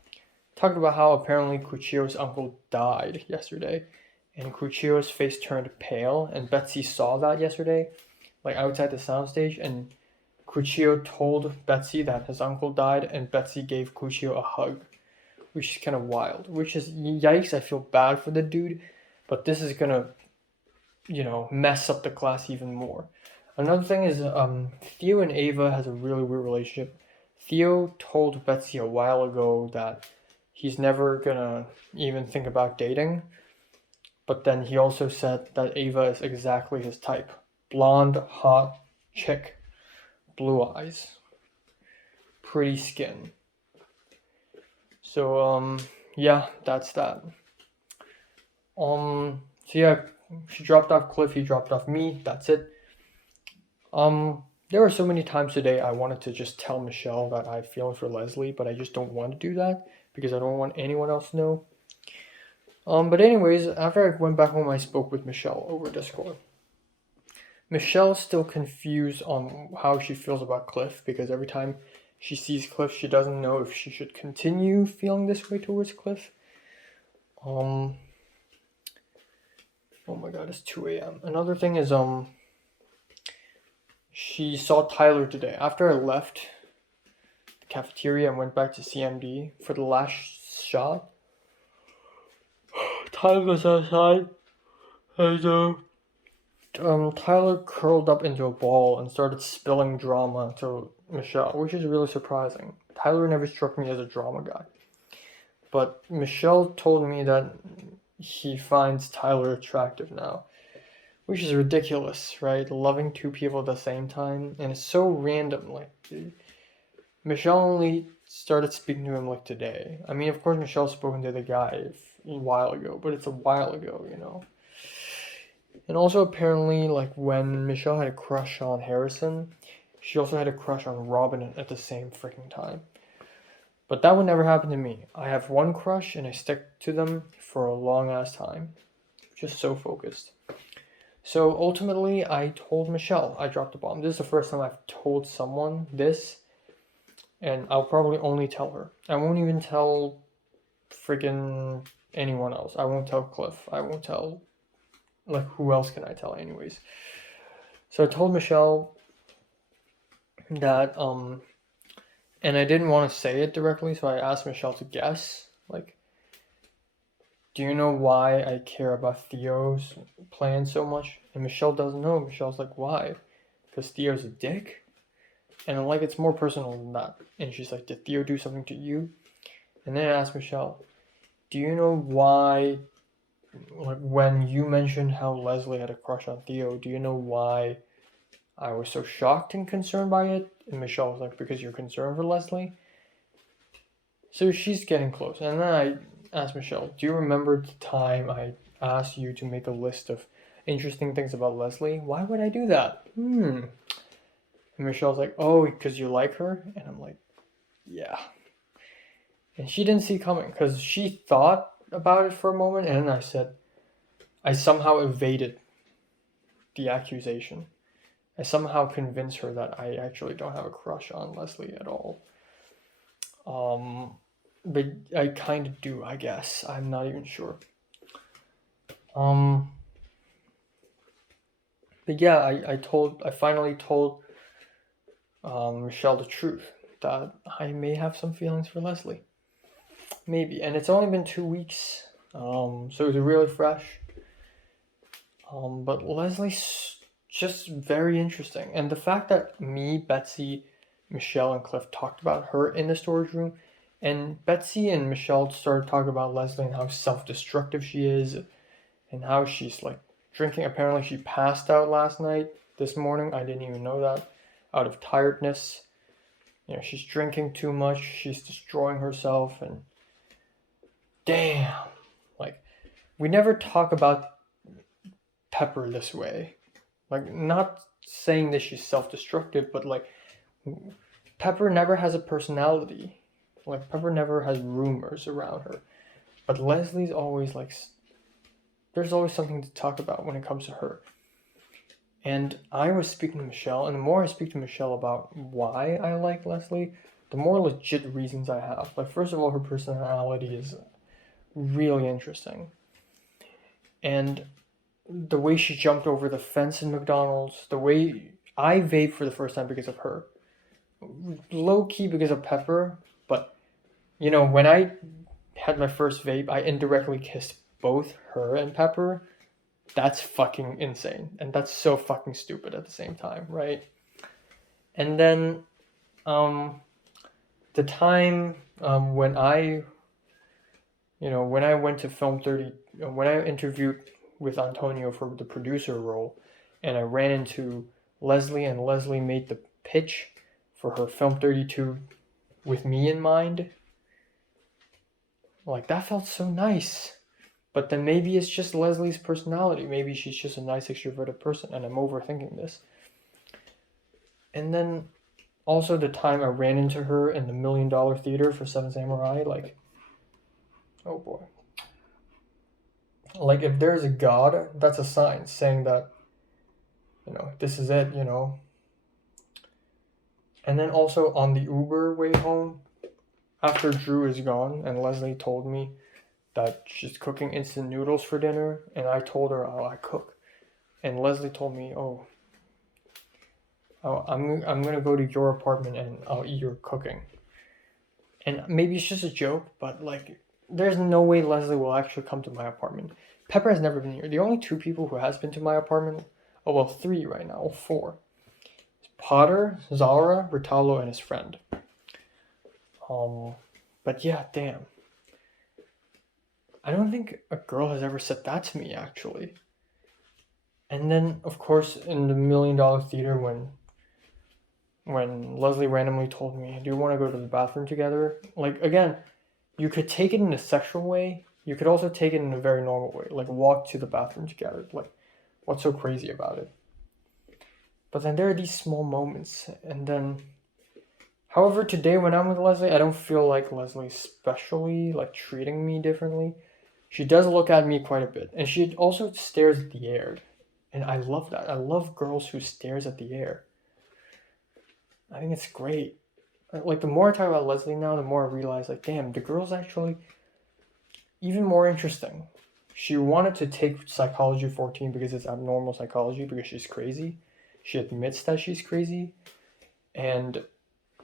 Talked about how apparently Cuchillo's uncle died yesterday. And Cuchillo's face turned pale. And Betsy saw that yesterday, like outside the soundstage. And Cuchillo told Betsy that his uncle died. And Betsy gave Cuchillo a hug, which is kind of wild. Which is, yikes, I feel bad for the dude. But this is gonna, mess up the class even more. Another thing is, Theo and Ava has a really weird relationship. Theo told Betsy a while ago that he's never gonna even think about dating. But then he also said that Ava is exactly his type. Blonde, hot, chick, blue eyes, pretty skin. So, yeah, that's that. So yeah, she dropped off Cliff, he dropped off me, that's it. There were so many times today I wanted to just tell Michelle that I have feelings for Leslie, but I just don't want to do that because I don't want anyone else to know. But anyways, after I went back home, I spoke with Michelle over Discord. Michelle's still confused on how she feels about Cliff, because every time she sees Cliff, she doesn't know if she should continue feeling this way towards Cliff. Oh my god, it's 2 a.m. Another thing is, she saw Tyler today. After I left the cafeteria and went back to CMD for the last shot, Tyler was outside, and Tyler curled up into a ball and started spilling drama to Michelle, which is really surprising. Tyler never struck me as a drama guy. But Michelle told me that he finds Tyler attractive now, which is ridiculous, right? Loving two people at the same time, and it's so random. Like, Michelle only started speaking to him like today. I mean, of course, Michelle's spoken to the guy a while ago, but it's a while ago, And also, apparently, like when Michelle had a crush on Harrison, she also had a crush on Robin at the same freaking time. But that would never happen to me. I have one crush and I stick to them for a long ass time. Just so focused. So ultimately, I told Michelle I dropped a bomb. This is the first time I've told someone this, and I'll probably only tell her. I won't even tell friggin' anyone else. I won't tell Cliff. I won't tell, like, who else can I tell anyways? So I told Michelle that, and I didn't want to say it directly, so I asked Michelle to guess, like, do you know why I care about Theo's plan so much? And Michelle doesn't know. Michelle's like, why? Because Theo's a dick? And I'm like, it's more personal than that. And she's like, did Theo do something to you? And then I asked Michelle, do you know why, like, when you mentioned how Leslie had a crush on Theo, do you know why I was so shocked and concerned by it? And Michelle was like, because you're concerned for Leslie? So she's getting close. And then I asked Michelle, do you remember the time I asked you to make a list of interesting things about Leslie. Why would I do that? And Michelle's like, oh, because you like her? And I'm like, yeah. And she didn't see coming because she thought about it for a moment, and I said, I somehow evaded the accusation. I somehow convinced her that I actually don't have a crush on Leslie at all. But I kind of do, I guess. I'm not even sure. But yeah, I finally told Michelle the truth that I may have some feelings for Leslie. Maybe, and it's only been 2 weeks, so it's really fresh. But Leslie's just very interesting, and the fact that me, Betsy, Michelle, and Cliff talked about her in the storage room, and Betsy and Michelle started talking about Leslie and how self-destructive she is, and how she's like drinking. Apparently, she passed out last night. This morning, I didn't even know that, out of tiredness. You know, she's drinking too much. She's destroying herself, and damn, like, we never talk about Pepper this way. Like, not saying that she's self-destructive, but like, Pepper never has a personality. Like, Pepper never has rumors around her. But Leslie's always like, there's always something to talk about when it comes to her. And I was speaking to Michelle, and the more I speak to Michelle about why I like Leslie, the more legit reasons I have. Like, first of all, her personality is really interesting. And the way she jumped over the fence in McDonald's, the way I vaped for the first time because of her. Low key because of Pepper, but you know, when I had my first vape, I indirectly kissed both her and Pepper. That's fucking insane. And that's so fucking stupid at the same time, right? And then the time when I went to Film 30, when I interviewed with Antonio for the producer role, and I ran into Leslie, and Leslie made the pitch for her Film 32 with me in mind. Like, that felt so nice. But then maybe it's just Leslie's personality. Maybe she's just a nice extroverted person, and I'm overthinking this. And then also the time I ran into her in the $1 Million Theater for Seven Samurai, like, oh boy. Like, if there's a God, that's a sign saying that, you know, this is it, you know. And then also on the Uber way home, after Drew is gone, and Leslie told me that she's cooking instant noodles for dinner, and I told her, oh, I cook. And Leslie told me, I'm gonna go to your apartment and I'll eat your cooking. And maybe it's just a joke, but like, there's no way Leslie will actually come to my apartment. Pepper has never been here. The only 2 people who has been to my apartment, 3 right now, 4. Potter, Zara, Ritalo, and his friend. But yeah, damn. I don't think a girl has ever said that to me, actually. And then, of course, in the $1 Million Theater, when Leslie randomly told me, do you want to go to the bathroom together? Like, again, you could take it in a sexual way. You could also take it in a very normal way. Like, walk to the bathroom together. Like, what's so crazy about it? But then there are these small moments. And then, however, today when I'm with Leslie, I don't feel like Leslie's specially, like, treating me differently. She does look at me quite a bit. And she also stares at the air. And I love that. I love girls who stares at the air. I think it's great. Like, the more I talk about Leslie now, the more I realize, like, damn, the girl's actually even more interesting. She wanted to take Psychology 14 because it's abnormal psychology, because she's crazy. She admits that she's crazy. And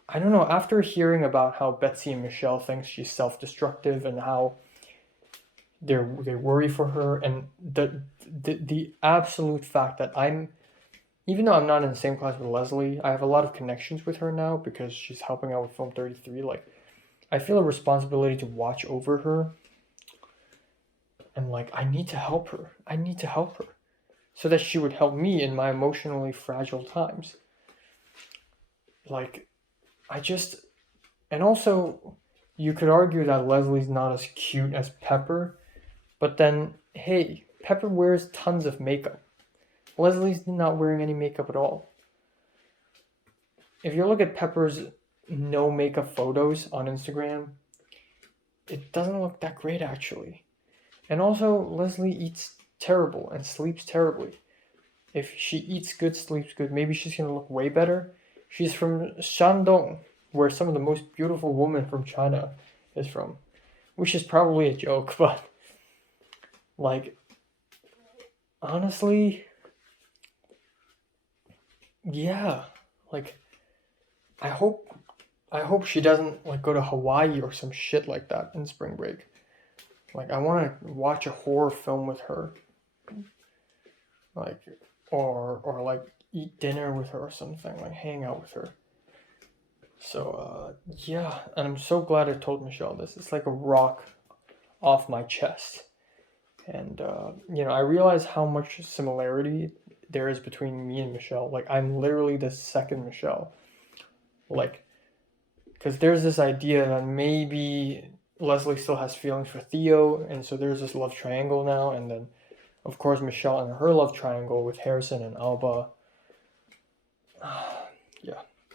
I don't know, after hearing about how Betsy and Michelle think she's self-destructive and how they worry for her, and the absolute fact that even though I'm not in the same class with Leslie, I have a lot of connections with her now because she's helping out with Film 33. Like, I feel a responsibility to watch over her. And like, I need to help her. So that she would help me in my emotionally fragile times. Like, and also, you could argue that Leslie's not as cute as Pepper, but then, hey, Pepper wears tons of makeup. Leslie's not wearing any makeup at all. If you look at Pepper's no makeup photos on Instagram, it doesn't look that great actually. And also, Leslie eats terrible and sleeps terribly. If she eats good, sleeps good, maybe she's gonna look way better. She's from Shandong, where some of the most beautiful women from China is from. Which is probably a joke, but like honestly, yeah, like I hope she doesn't like go to Hawaii or some shit like that in spring break. Like I want to watch a horror film with her, like or like eat dinner with her or something, like hang out with her. So yeah, and I'm so glad I told Michelle this. It's like a rock off my chest. And I realize how much similarity there is between me and Michelle. Like I'm literally the second Michelle. Like, because there's this idea that maybe Leslie still has feelings for Theo, and so there's this love triangle now. And then, of course, Michelle and her love triangle with Harrison and Alba.